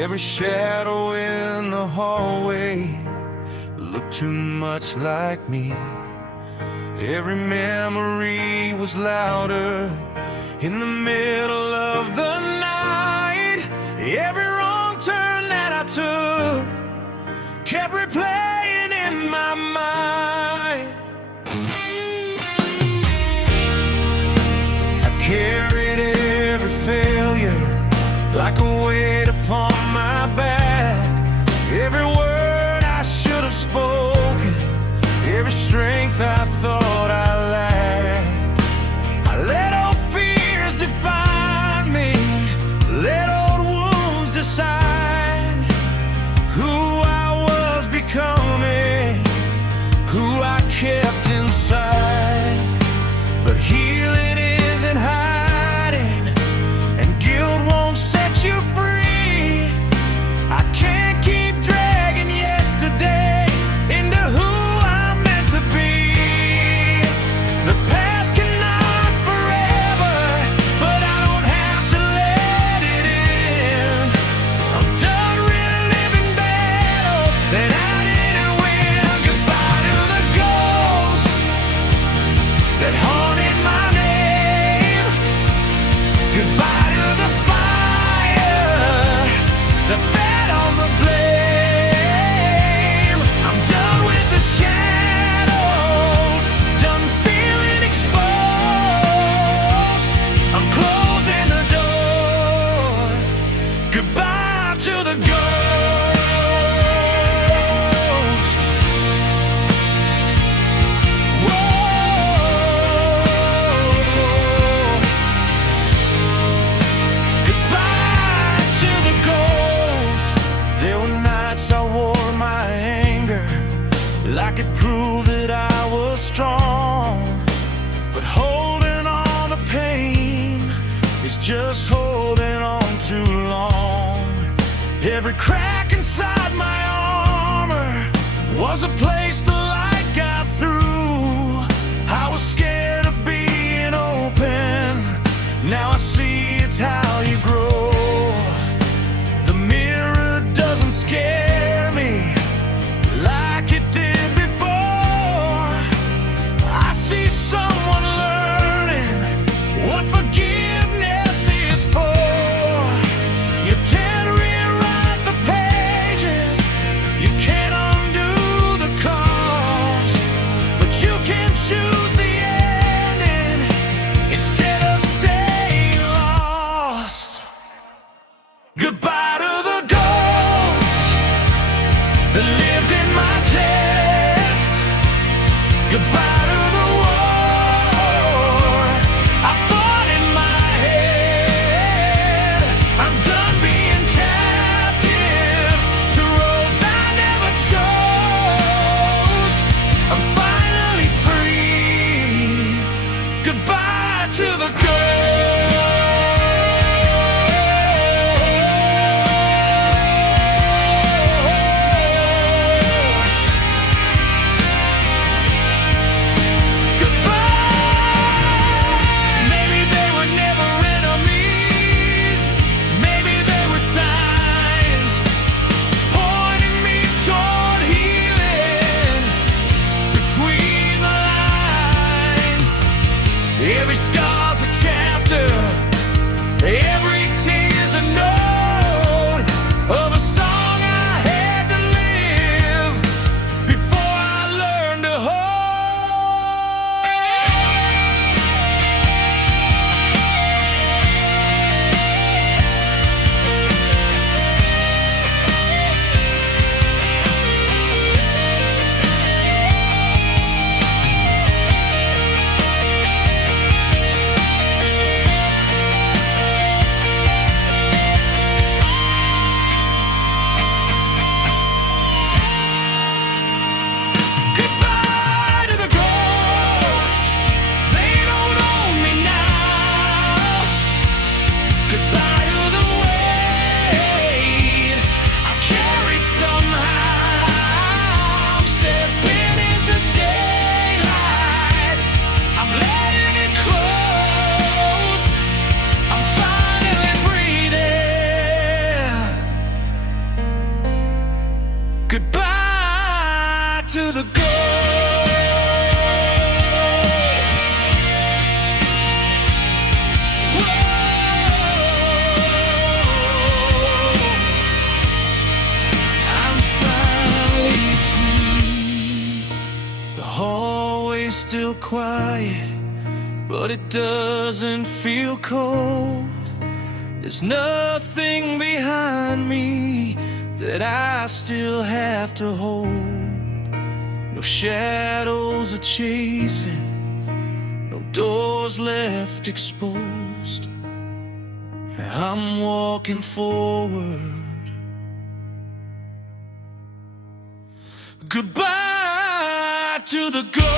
Every shadow in the hallway looked too much like me. Every memory was louder in the middle of the night. Every wrong turn that I took kept replaying in my mind. I carried every failure like a weight upon my back. Every word I should have spoken, every strength I thought I lacked. I let old fears define me, let old wounds decide who I was becoming, who I kept inside. But healing isn't hiding, and guilt won't set you free. I can't keep dragging yesterday into who I'm meant to be. The past cannot forever, but I don't have to let it in. I'm done reliving battles that I didn't win. Goodbye to the ghosts that haunted my name. Goodbye to the fire that fed on the blame. I'm done with the shadows, done feeling exposed. I'm closing the door. Goodbye to the ghosts. Whoa. Goodbye to the ghosts. There were nights I wore my anger like it proved that I was strong. But holding on to pain is just holding on too long. Every crack inside my armor was a place the light got through. I was scared of being open. Now I see it's how you grow. The mirror doesn't scare me like it did before. I see someone learning what forgiveness is for. You can't rewrite the pages, you can't undo the cost, but you can choose the ending instead of staying lost. Goodbye to the ghosts that lived in my chest. Goodbye to the war I fought in my head. I'm done being captive to roads I never chose. I'm finally free. Goodbye to the ghosts. the ghost. Whoa. I'm finally free. The hallway's still quiet, but it doesn't feel cold. There's nothing behind me that I still have to hold. No shadows are chasing, no doors left exposed. I'm walking forward. Goodbye to the ghost.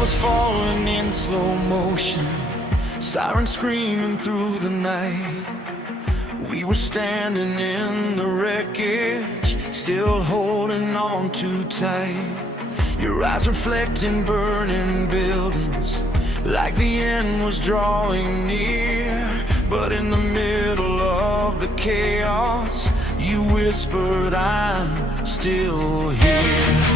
Was falling in slow motion, sirens screaming through the night. We were standing in the wreckage, still holding on too tight. Your eyes reflecting burning buildings, like the end was drawing near. But in the middle of the chaos, you whispered, I'm still here.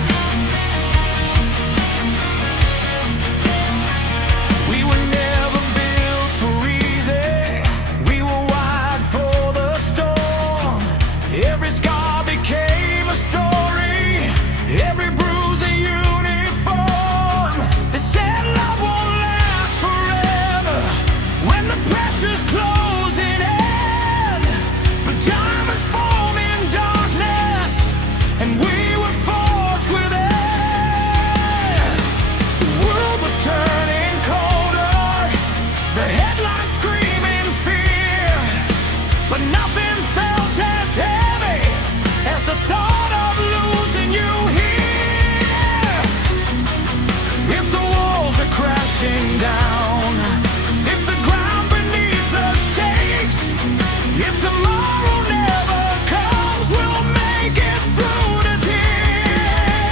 Down. If the ground beneath us shakes, if tomorrow never comes, we'll make it through today.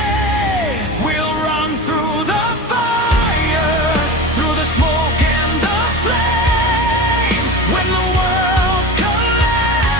We'll run through the fire, through the smoke and the flames. When the world's collapsed,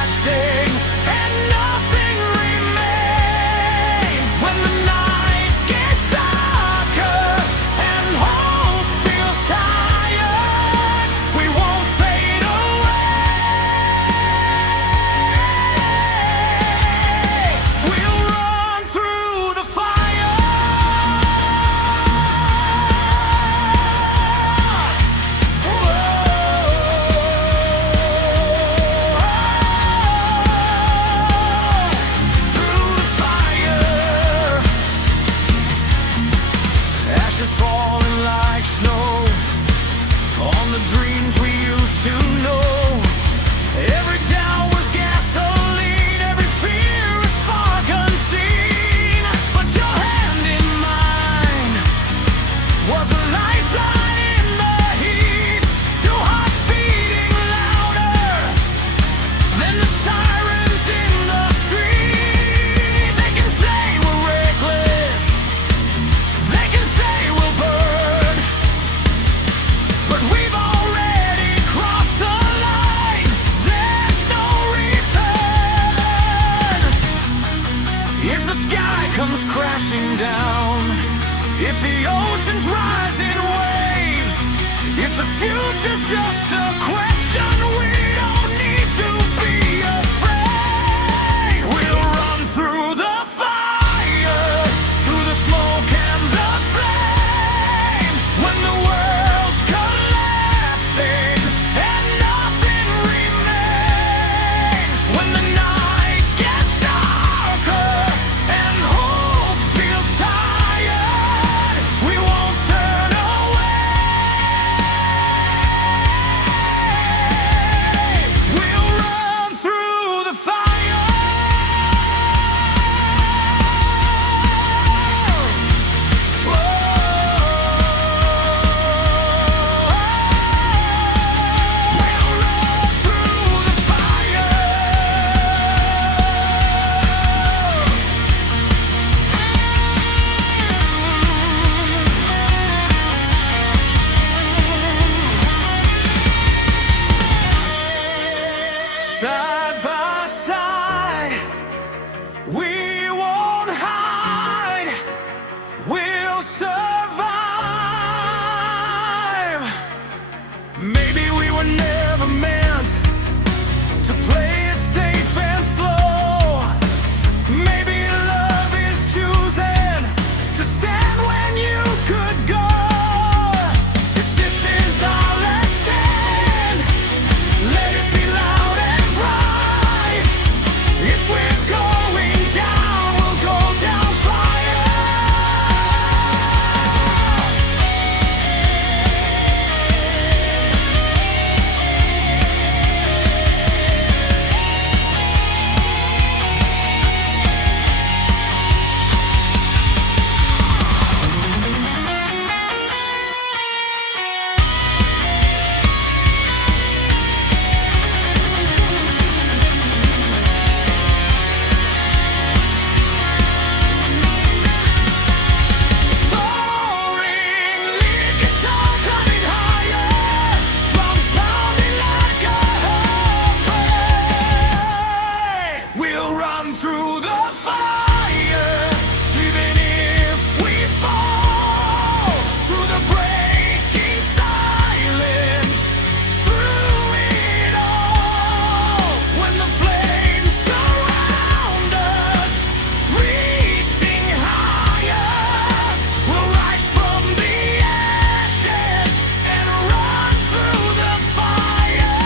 if the oceans rise in waves, if the future's just a question, we don't need to be afraid. We'll run through the fire, through the smoke and the flames, when the world's collapsing and nothing remains, when the night gets darker and hope feels tired, we won't turn away. We'll run through the fire. Whoa. We'll run through the fire. Side by side, we won't hide, we'll survive. Maybe we were never meant to play it safe and slow. Maybe love is choosing to stand when you could go. If this is our last stand, let it be loud and bright. If we're going down, we'll go down fire. Soaring lead guitar coming higher, drums pounding like a heartbreak. We'll run through the fire, even if we fall, through the breaking silence, through it all. When the flames surround us, reaching higher, we'll rise from the ashes and run through the fire.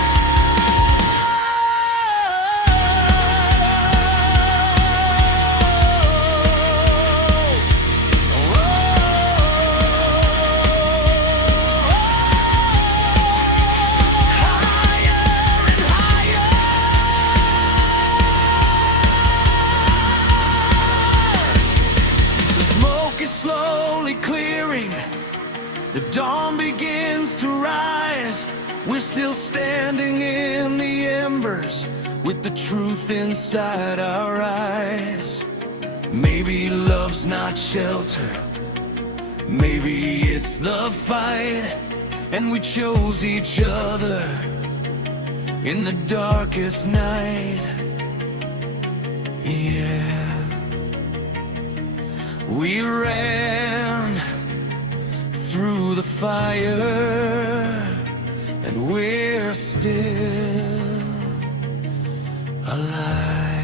Higher and higher. The smoke is slowly clearing, the dawn begins to rise. We're still standing in the embers with the truth inside our eyes. Maybe love's not shelter, maybe it's the fight, and we chose each other in the darkest night. Yeah, we ran through the fire, and we're still alive.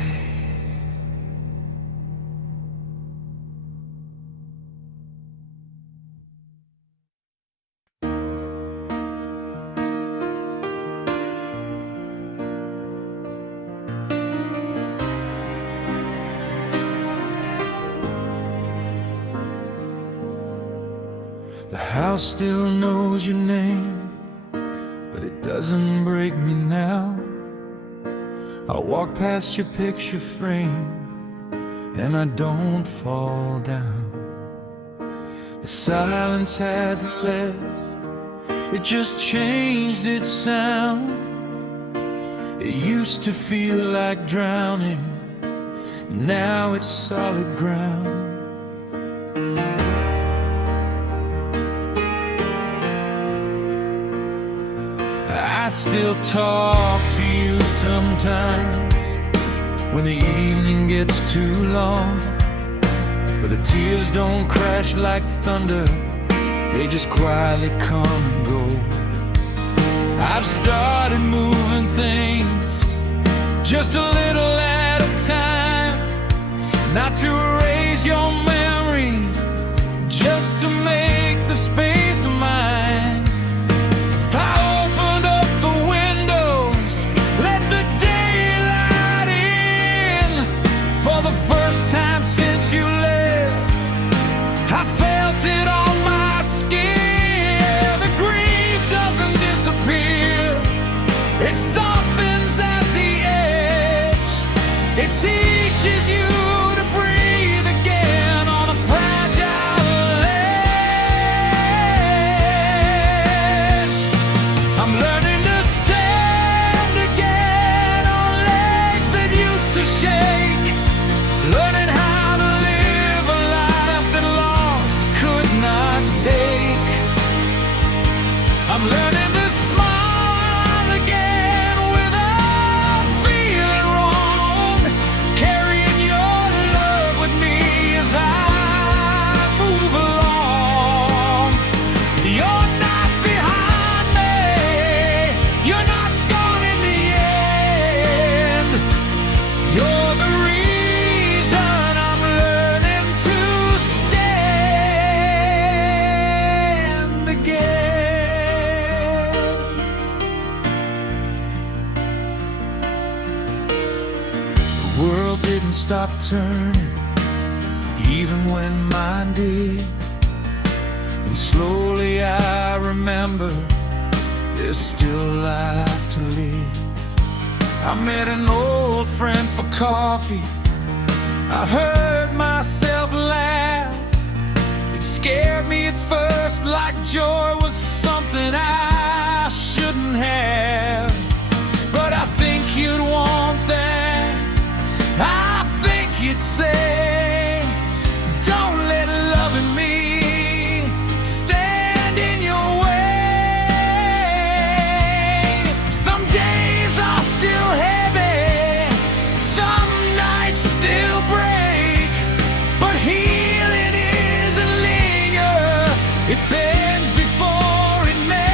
The house still knows your name, but it doesn't break me now. I walk past your picture frame and I don't fall down. The silence hasn't left, it just changed its sound. It used to feel like drowning, now it's solid ground. I still talk to you sometimes when the evening gets too long. but the tears don't crash like thunder, they just quietly come and go. I've started moving things just a little at a time, not to erase your memory, just to make the space of mine. I opened up the windows, let the daylight in. For the first time since you left, I felt it on my skin. The grief doesn't disappear, it softens at the edge. It teaches you to breathe again on a fragile edge. I'm learning to stand again on legs that used to shake, learning how to live a life that loss could not take. I'm learning to smile again without feeling wrong, carrying your love with me as I move along. You're not behind me, you're not gone in the end. You're the reason I'm learning to stand again. The world didn't stop turning, even when mine did. And slowly I remember there's still life to live. I met an old friend for coffee, I heard myself laugh. It scared me at first, like joy was something I shouldn't have. But I think you'd want that, I think you'd say, don't let love in me stand in your way. Some days are still heavy, some nights still break, but healing isn't linear, it bends before it makes.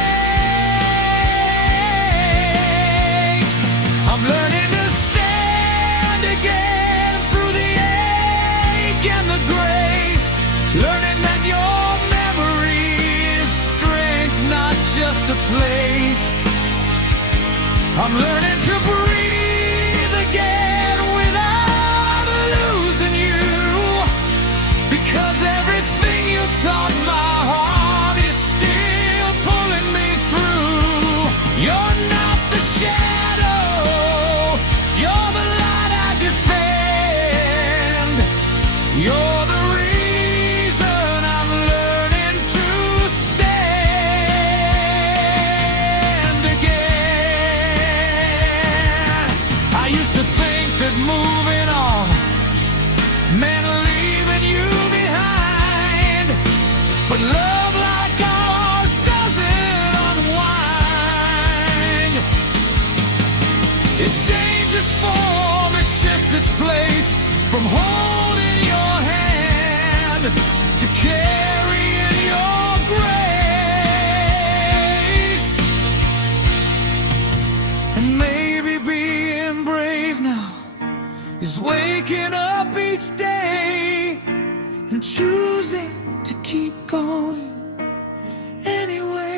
I'm learning to stand again through the ache and the grace, learning that your memory is strength, not just a place. I'm learning to breathe again without losing you, because everything you taught my heart is still pulling me through. You're not the shadow, you're the light I defend. You're the reason I'm learning to stand again. I used to think that moving on meant leaving you behind, but love like ours doesn't unwind. It changes form, it shifts its place, from holding your hand to carrying your grace. And maybe being brave now is waking up each day and choosing to keep going anyway.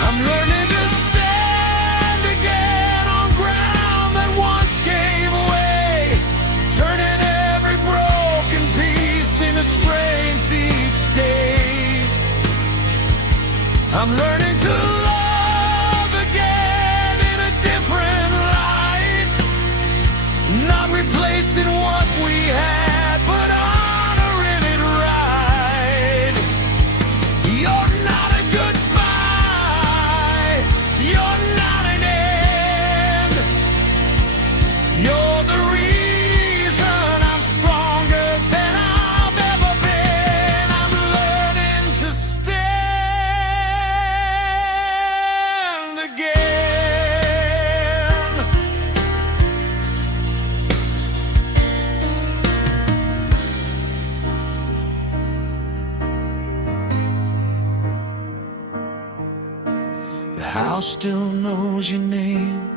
I'm learning to stand again on ground that once gave way, turning every broken piece into strength each day. I'm learning to love again in a different light, not replacing what we had, but honoring it right. house still knows your name,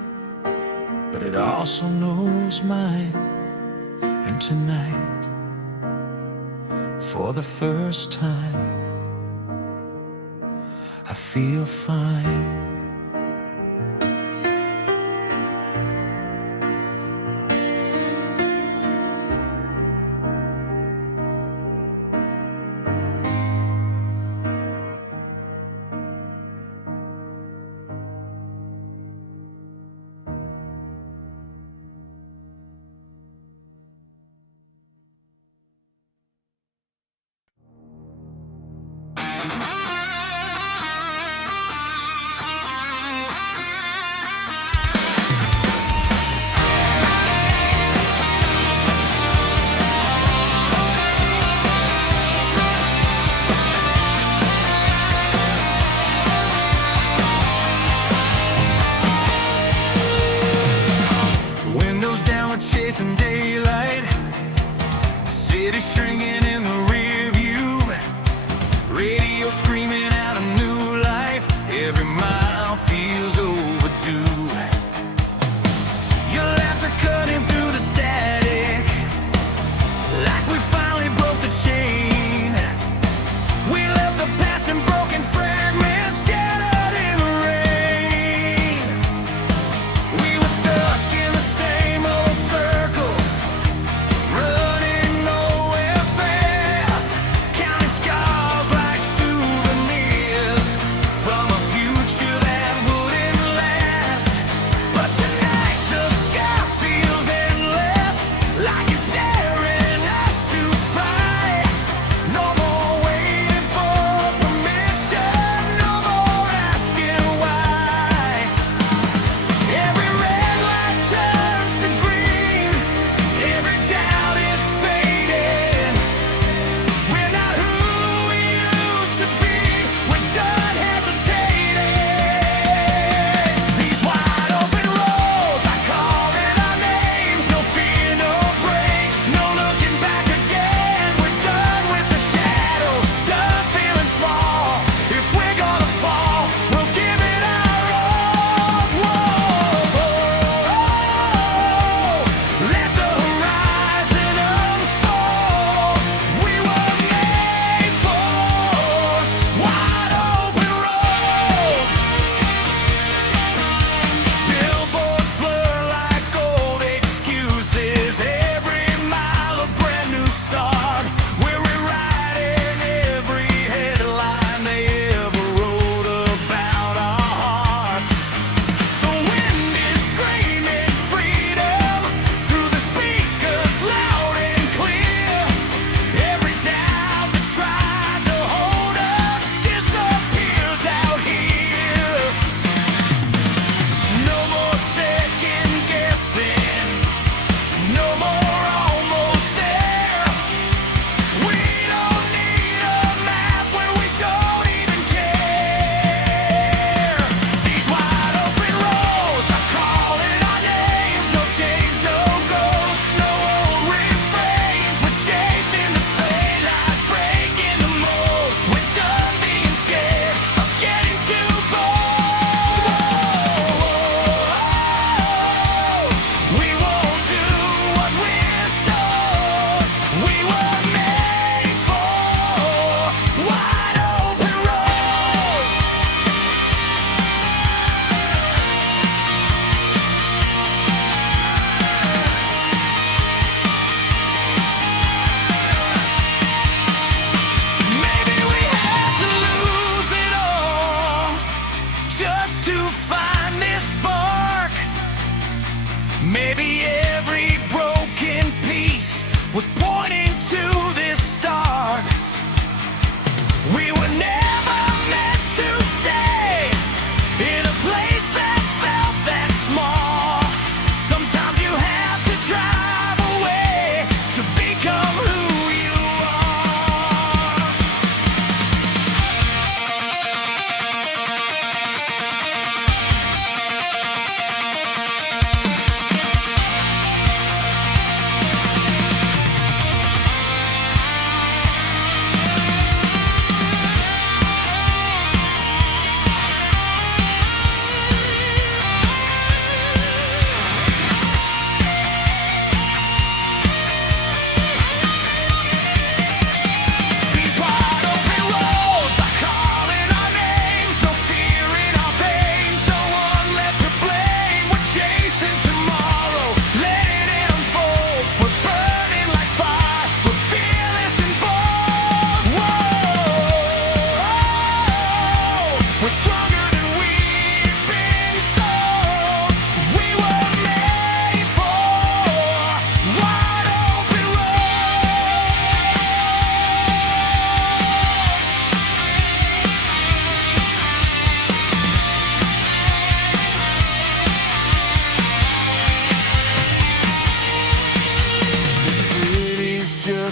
but it also knows mine. And tonight, for the first time, I feel fine. Windows down, we're chasing daylight. City shrinking in the rear view. Radio screaming out a new life. Every mile feels overdue. Your laughter cutting through the static, like we finally broke the chain. We left the past in broken fragments, scattered in the rain. We were stuck in the same old circles, running nowhere fast.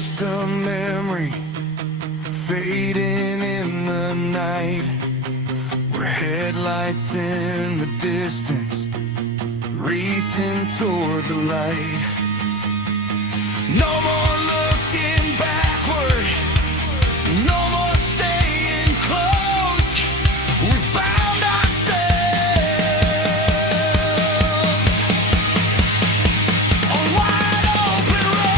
just a memory fading in the night. We're headlights in the distance, racing toward the light. No more looking backward, no more staying close. We found ourselves on wide open roads.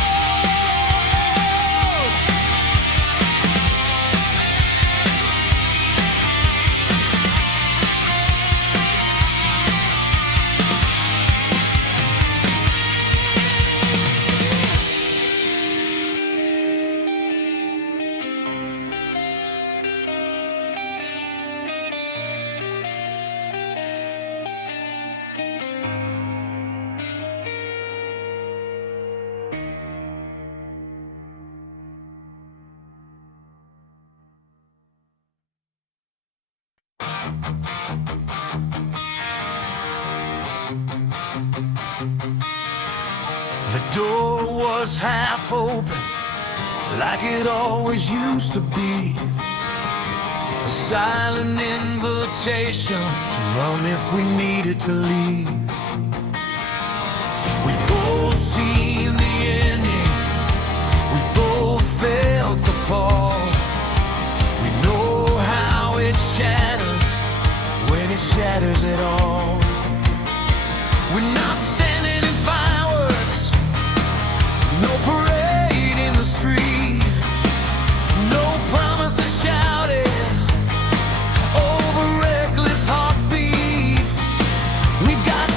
The door was half open, like it always used to be. A silent invitation to run if we needed to leave. We both seen the ending, we both felt the fall. We know how it shatters when it shatters at all. We're not standing in fireworks, no parade in the street, no promises shouted over reckless heartbeats. We've got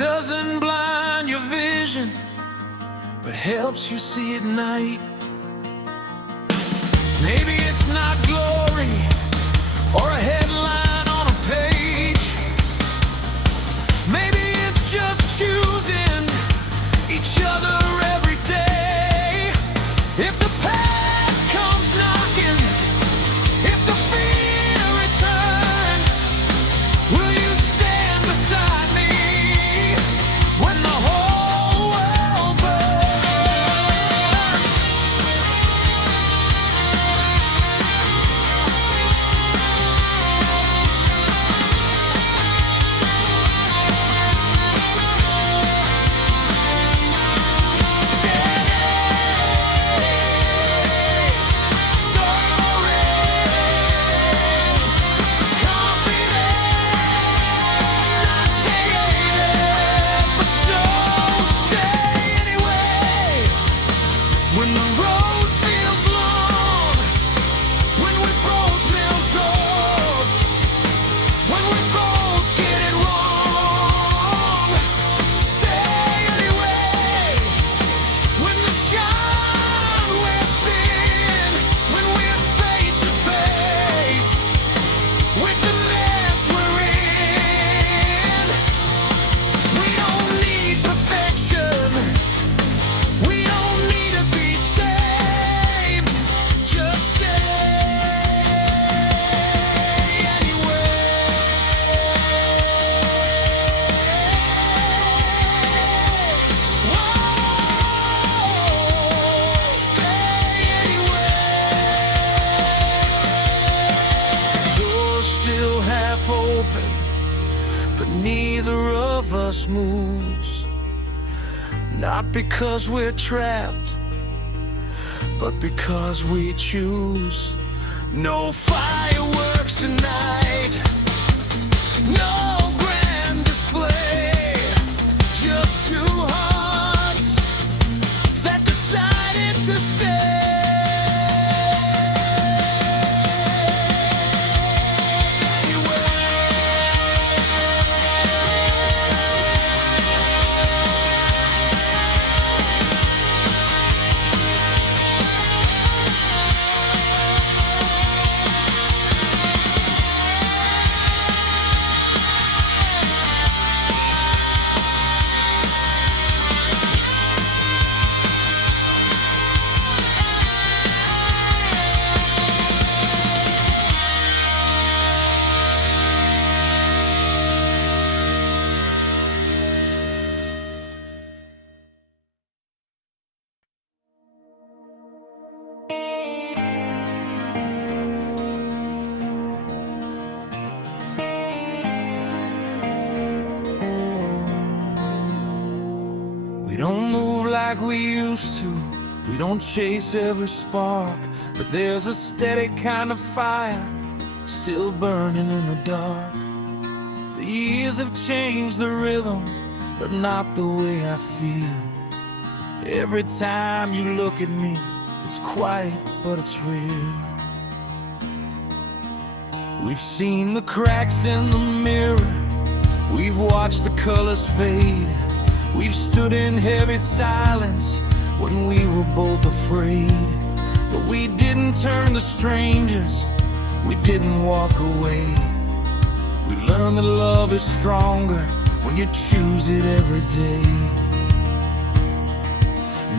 doesn't blind your vision, but helps you see at night. Maybe it's not glory or a headline on a page. Maybe it's just choosing each other every day. If the past comes knocking, if the fear returns, will you stand beside me when the whole world burns? When the road feels long, when we both mills old, when we both get it wrong, stay anyway. When the shine wears thin, when we're face to face with the mess we're in, we don't need perfection. We don't need to be saved. Just stay anyway. Whoa, stay anyway. Door's still half open, but neither of us moves. Not because we're trapped, but because we choose. No fireworks tonight, no grand display, just two hearts that decided to stay. We don't move like we used to. We don't chase every spark, but there's a steady kind of fire still burning in the dark. The years have changed the rhythm, but not the way I feel. Every time you look at me, it's quiet, but it's real. We've seen the cracks in the mirror, we've watched the colors fade. We've stood in heavy silence when we were both afraid. But we didn't turn to strangers, we didn't walk away. We learned that love is stronger when you choose it every day.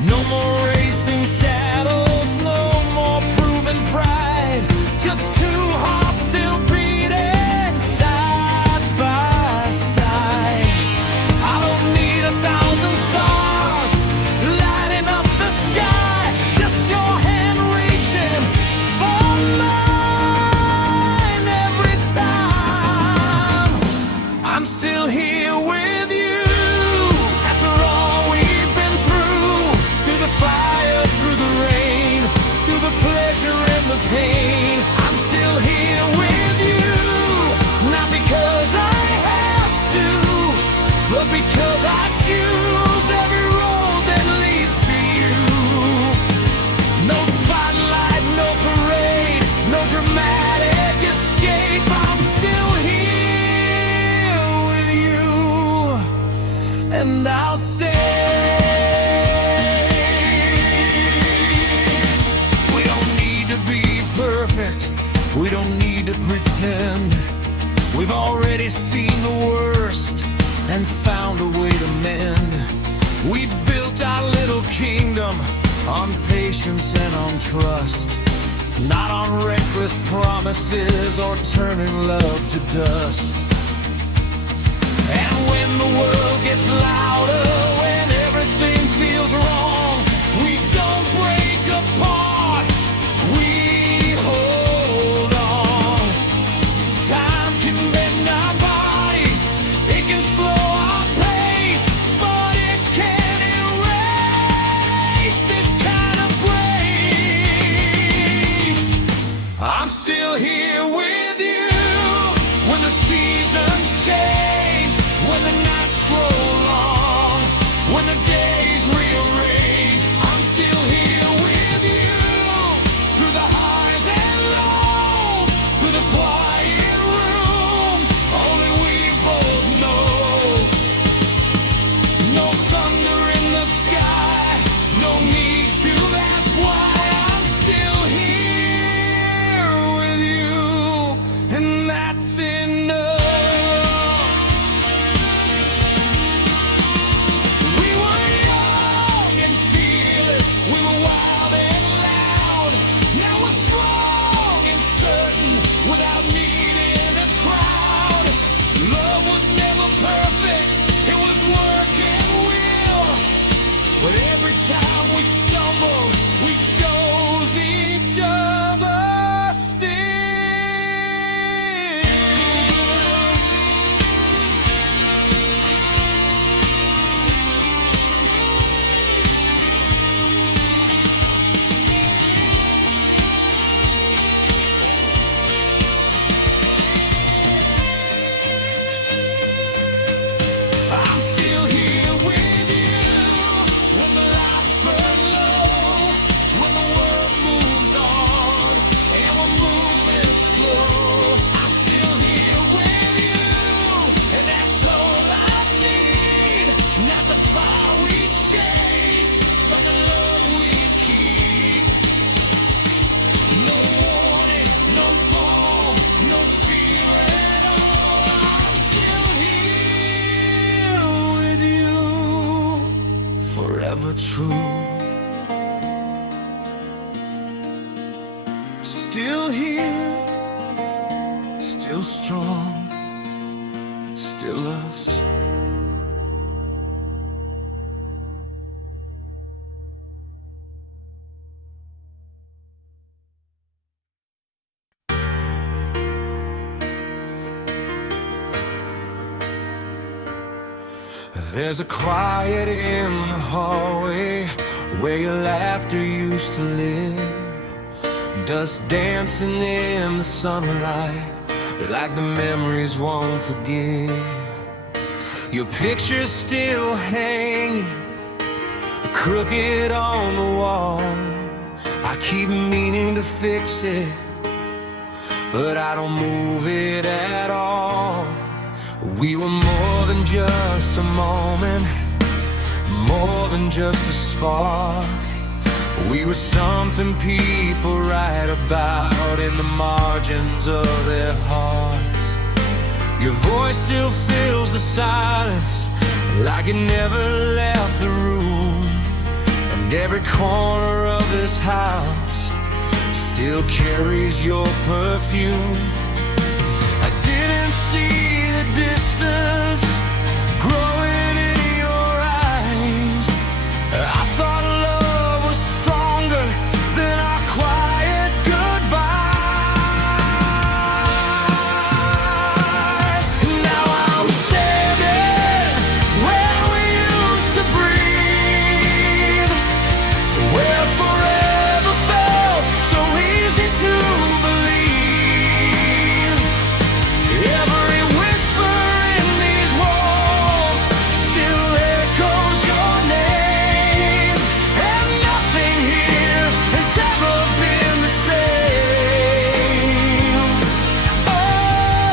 No more racing shadows, no more proving pride. Just two hearts still beating side by side. I don't need 1,000 stars lighting up the sky, just your hand reaching for mine every time. I'm still here with you after mend. We built our little kingdom on patience and on trust, not on reckless promises or turning love to dust. And when the world gets louder, when everything feels wrong, we don't break apart, we hold on. Time can bend our bodies, it can slow our pace, but it can't erase this kind of grace. I'm still here with you when the seasons change, when the nights grow long, when the days rearrange. I'm still here with you through the highs and lows, through the quiet rooms only we both know. No thunder in the sky, no need to ask why. I'm still here with you, and that's enough. We were young and fearless, we were wild and loud. Now we're strong and certain without needing a crowd. Love was never perfect, it was work and will, but every time we stumbled, we chose each other still. I'm still here with you when the lights burn low, when the world moves on and we're moving slow. I'm still here with you, and that's all I need. Not the fire we chased, but the love we keep. No warning, no fall, no fear at all. I'm still here with you, forever true. Still here, still strong, still us. There's a quiet in the hallway where your laughter used to live. Dust dancing in the sunlight like the memories won't forgive. Your picture's still hanging crooked on the wall. I keep meaning to fix it, but I don't move it at all. We were more than just a moment, more than just a spark. We were something people write about in the margins of their hearts. Your voice still fills the silence like it never left the room. And every corner of this house still carries your perfume. I didn't see the distance growing in your eyes. I thought love was stronger than our quiet goodbyes. Now I'm standing where we used to breathe, where forever felt so easy to believe. Every whisper in these walls still echoes your name, and nothing here has ever been the same. Oh,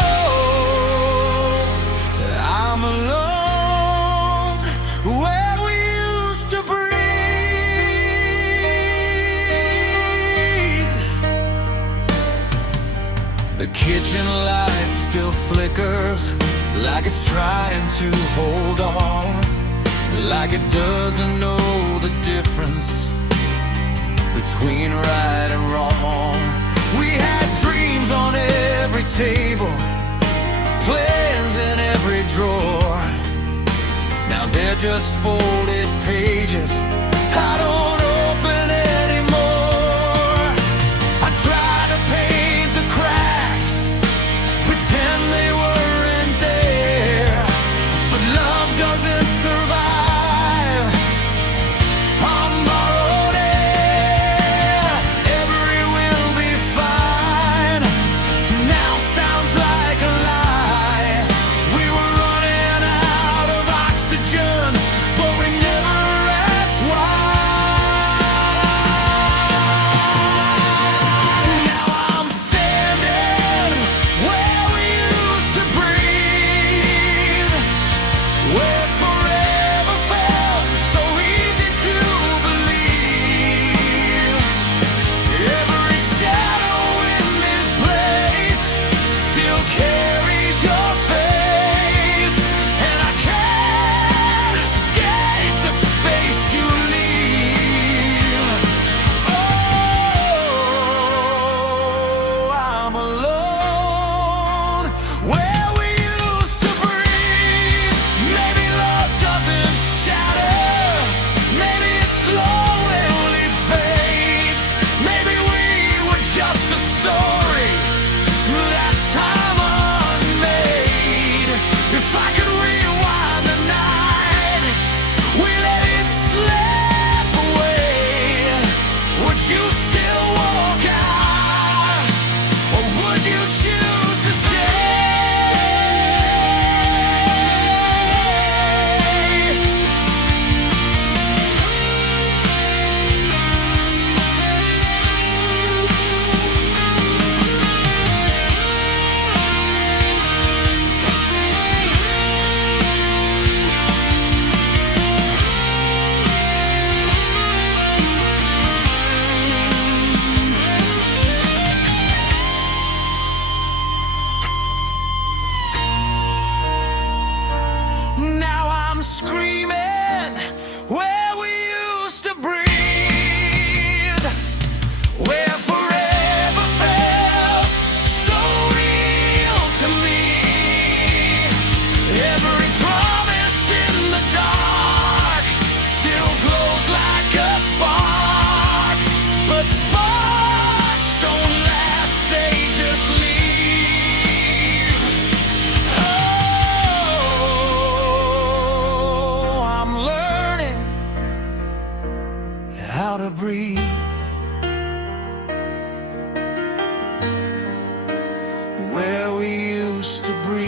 I'm alone where we used to breathe. The kitchen light still flickers like it's trying to hold on. like it doesn't know the difference between right and wrong. We had dreams on every table, plans in every drawer. Now they're just folded pages I don't open anymore. I try to paint the cracks, pretend they weren't there, but love doesn't survive on borrowed air. Every will be fine now sounds like a lie. We were running out of oxygen, but we never asked why. Now I'm standing where we used to breathe, where forever felt so easy to believe. Every shadow in this place still carries your face, and I can't escape the space you leave. Oh, I'm alone where we used to breathe. Maybe love doesn't shatter, maybe it slowly fades. Maybe we were just a story that time unmade. If I could rewind the night we let it slip away, would you still walk out, or would you choose to stay? Now I'm screaming where we used to breathe, where forever felt so real to me. Every promise in the dark still glows like a spark, but sparks don't last, they just leave. Oh, I'm learning how to breathe, where we used to breathe.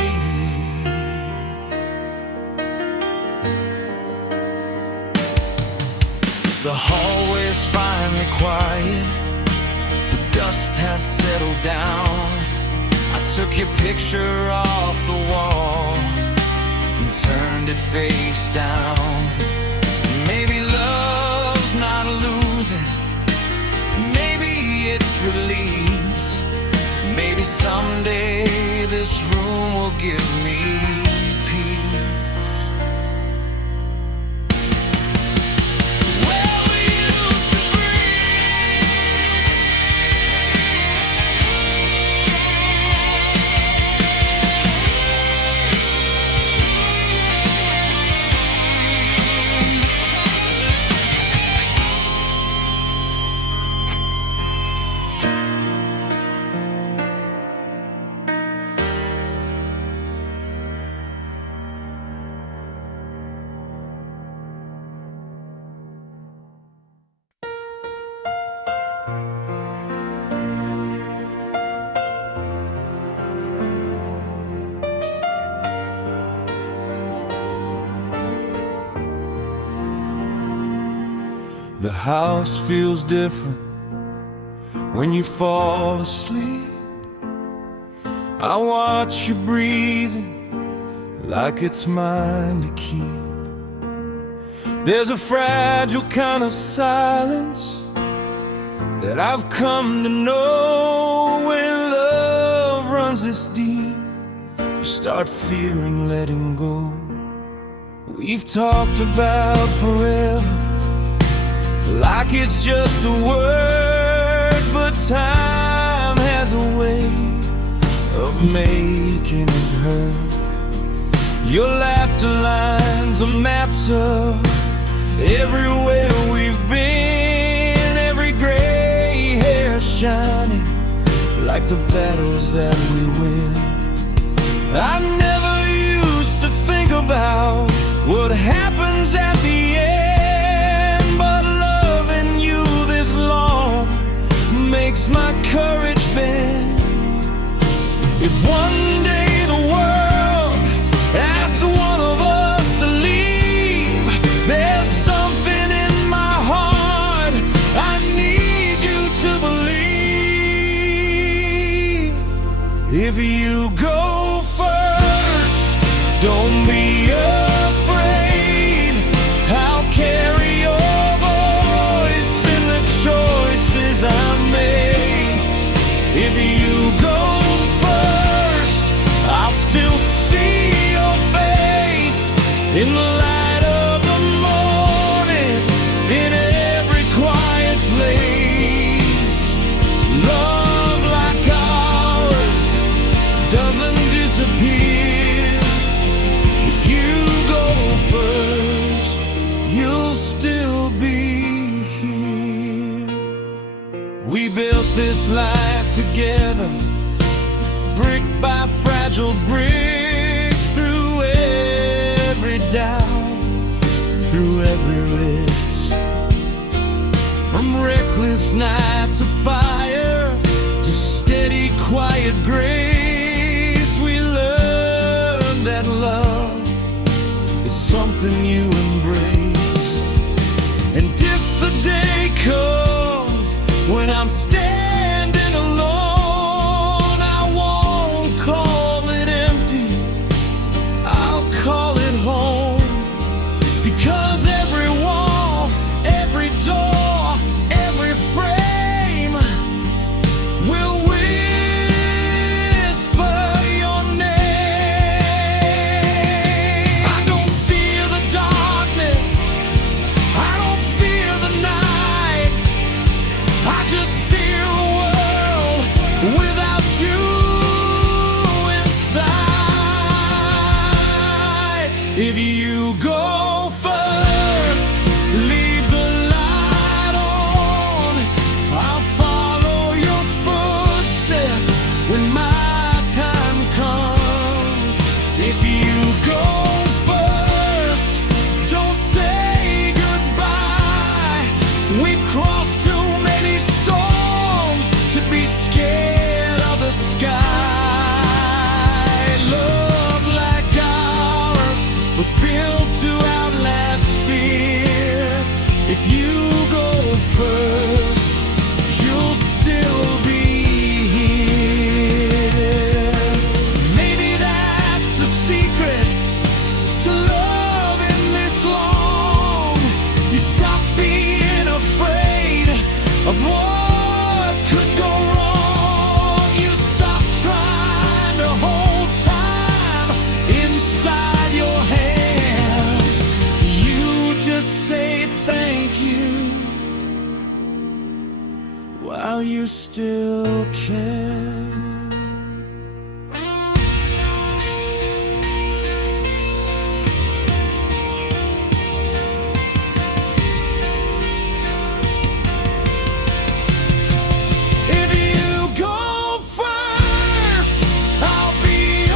The hallway's finally quiet, the dust has settled down. I took your picture off the wall and turned it face down. Maybe love's not losing, maybe it's release. Maybe someday this room will give me peace. Where we used to The house feels different when you fall asleep. I watch you breathing like it's mine to keep. There's a fragile kind of silence that I've come to know. When love runs this deep, you start fearing letting go. We've talked about forever like it's just a word, but time has a way of making it hurt. Your laughter lines are maps of everywhere we've been, every gray hair shining like the battles that we win. I never used to think about what happens at the end, but loving you this long makes my courage bend. If one day the world asks one of us to leave, there's something in my heart I need you to believe. If you go first, don't be afraid. I'll carry your voice in the choices I make. If you go first, I'll still see your face in the light of the morning, in every quiet place. Love like ours doesn't disappear. If you go first, you'll still be here. We built this life together, brick by fragile brick, through every doubt, through every risk. From reckless nights of fire to steady, quiet grace, we learned that love is something you embrace. And if the day comes when I'm standing alone, I won't call it empty, I'll call it home. Because every wall, every door, every frame will whisper your name. I don't fear the darkness, I don't fear the night, I just fear a world without you inside. If you go first, leave the light on, I'll follow your footsteps when my time comes. If you go first, don't say goodbye. We've crossed too many storms to be scared of the sky. Love like ours was built to outlast fear. If you go first, you'll still be here. Maybe that's the secret to loving this long. You stop being afraid of what could go wrong. You stop trying to hold time inside your hands. You just say thank you while you still can. If you go first, I'll be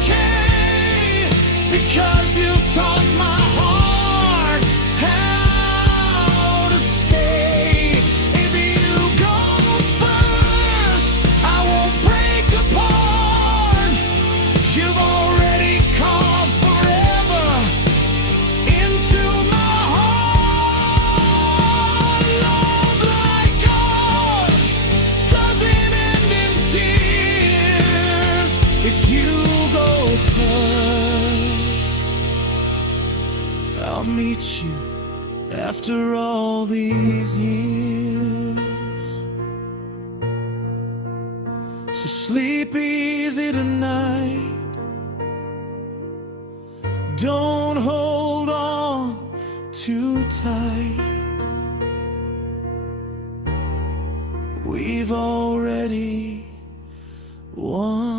okay, because you taught my heart how to stay. If you go first, I won't break apart. You've already carved forever into my heart. Love like ours doesn't end in tears. If you go first, I'll meet you after all these years. So sleep easy tonight, don't hold tight. We've already won.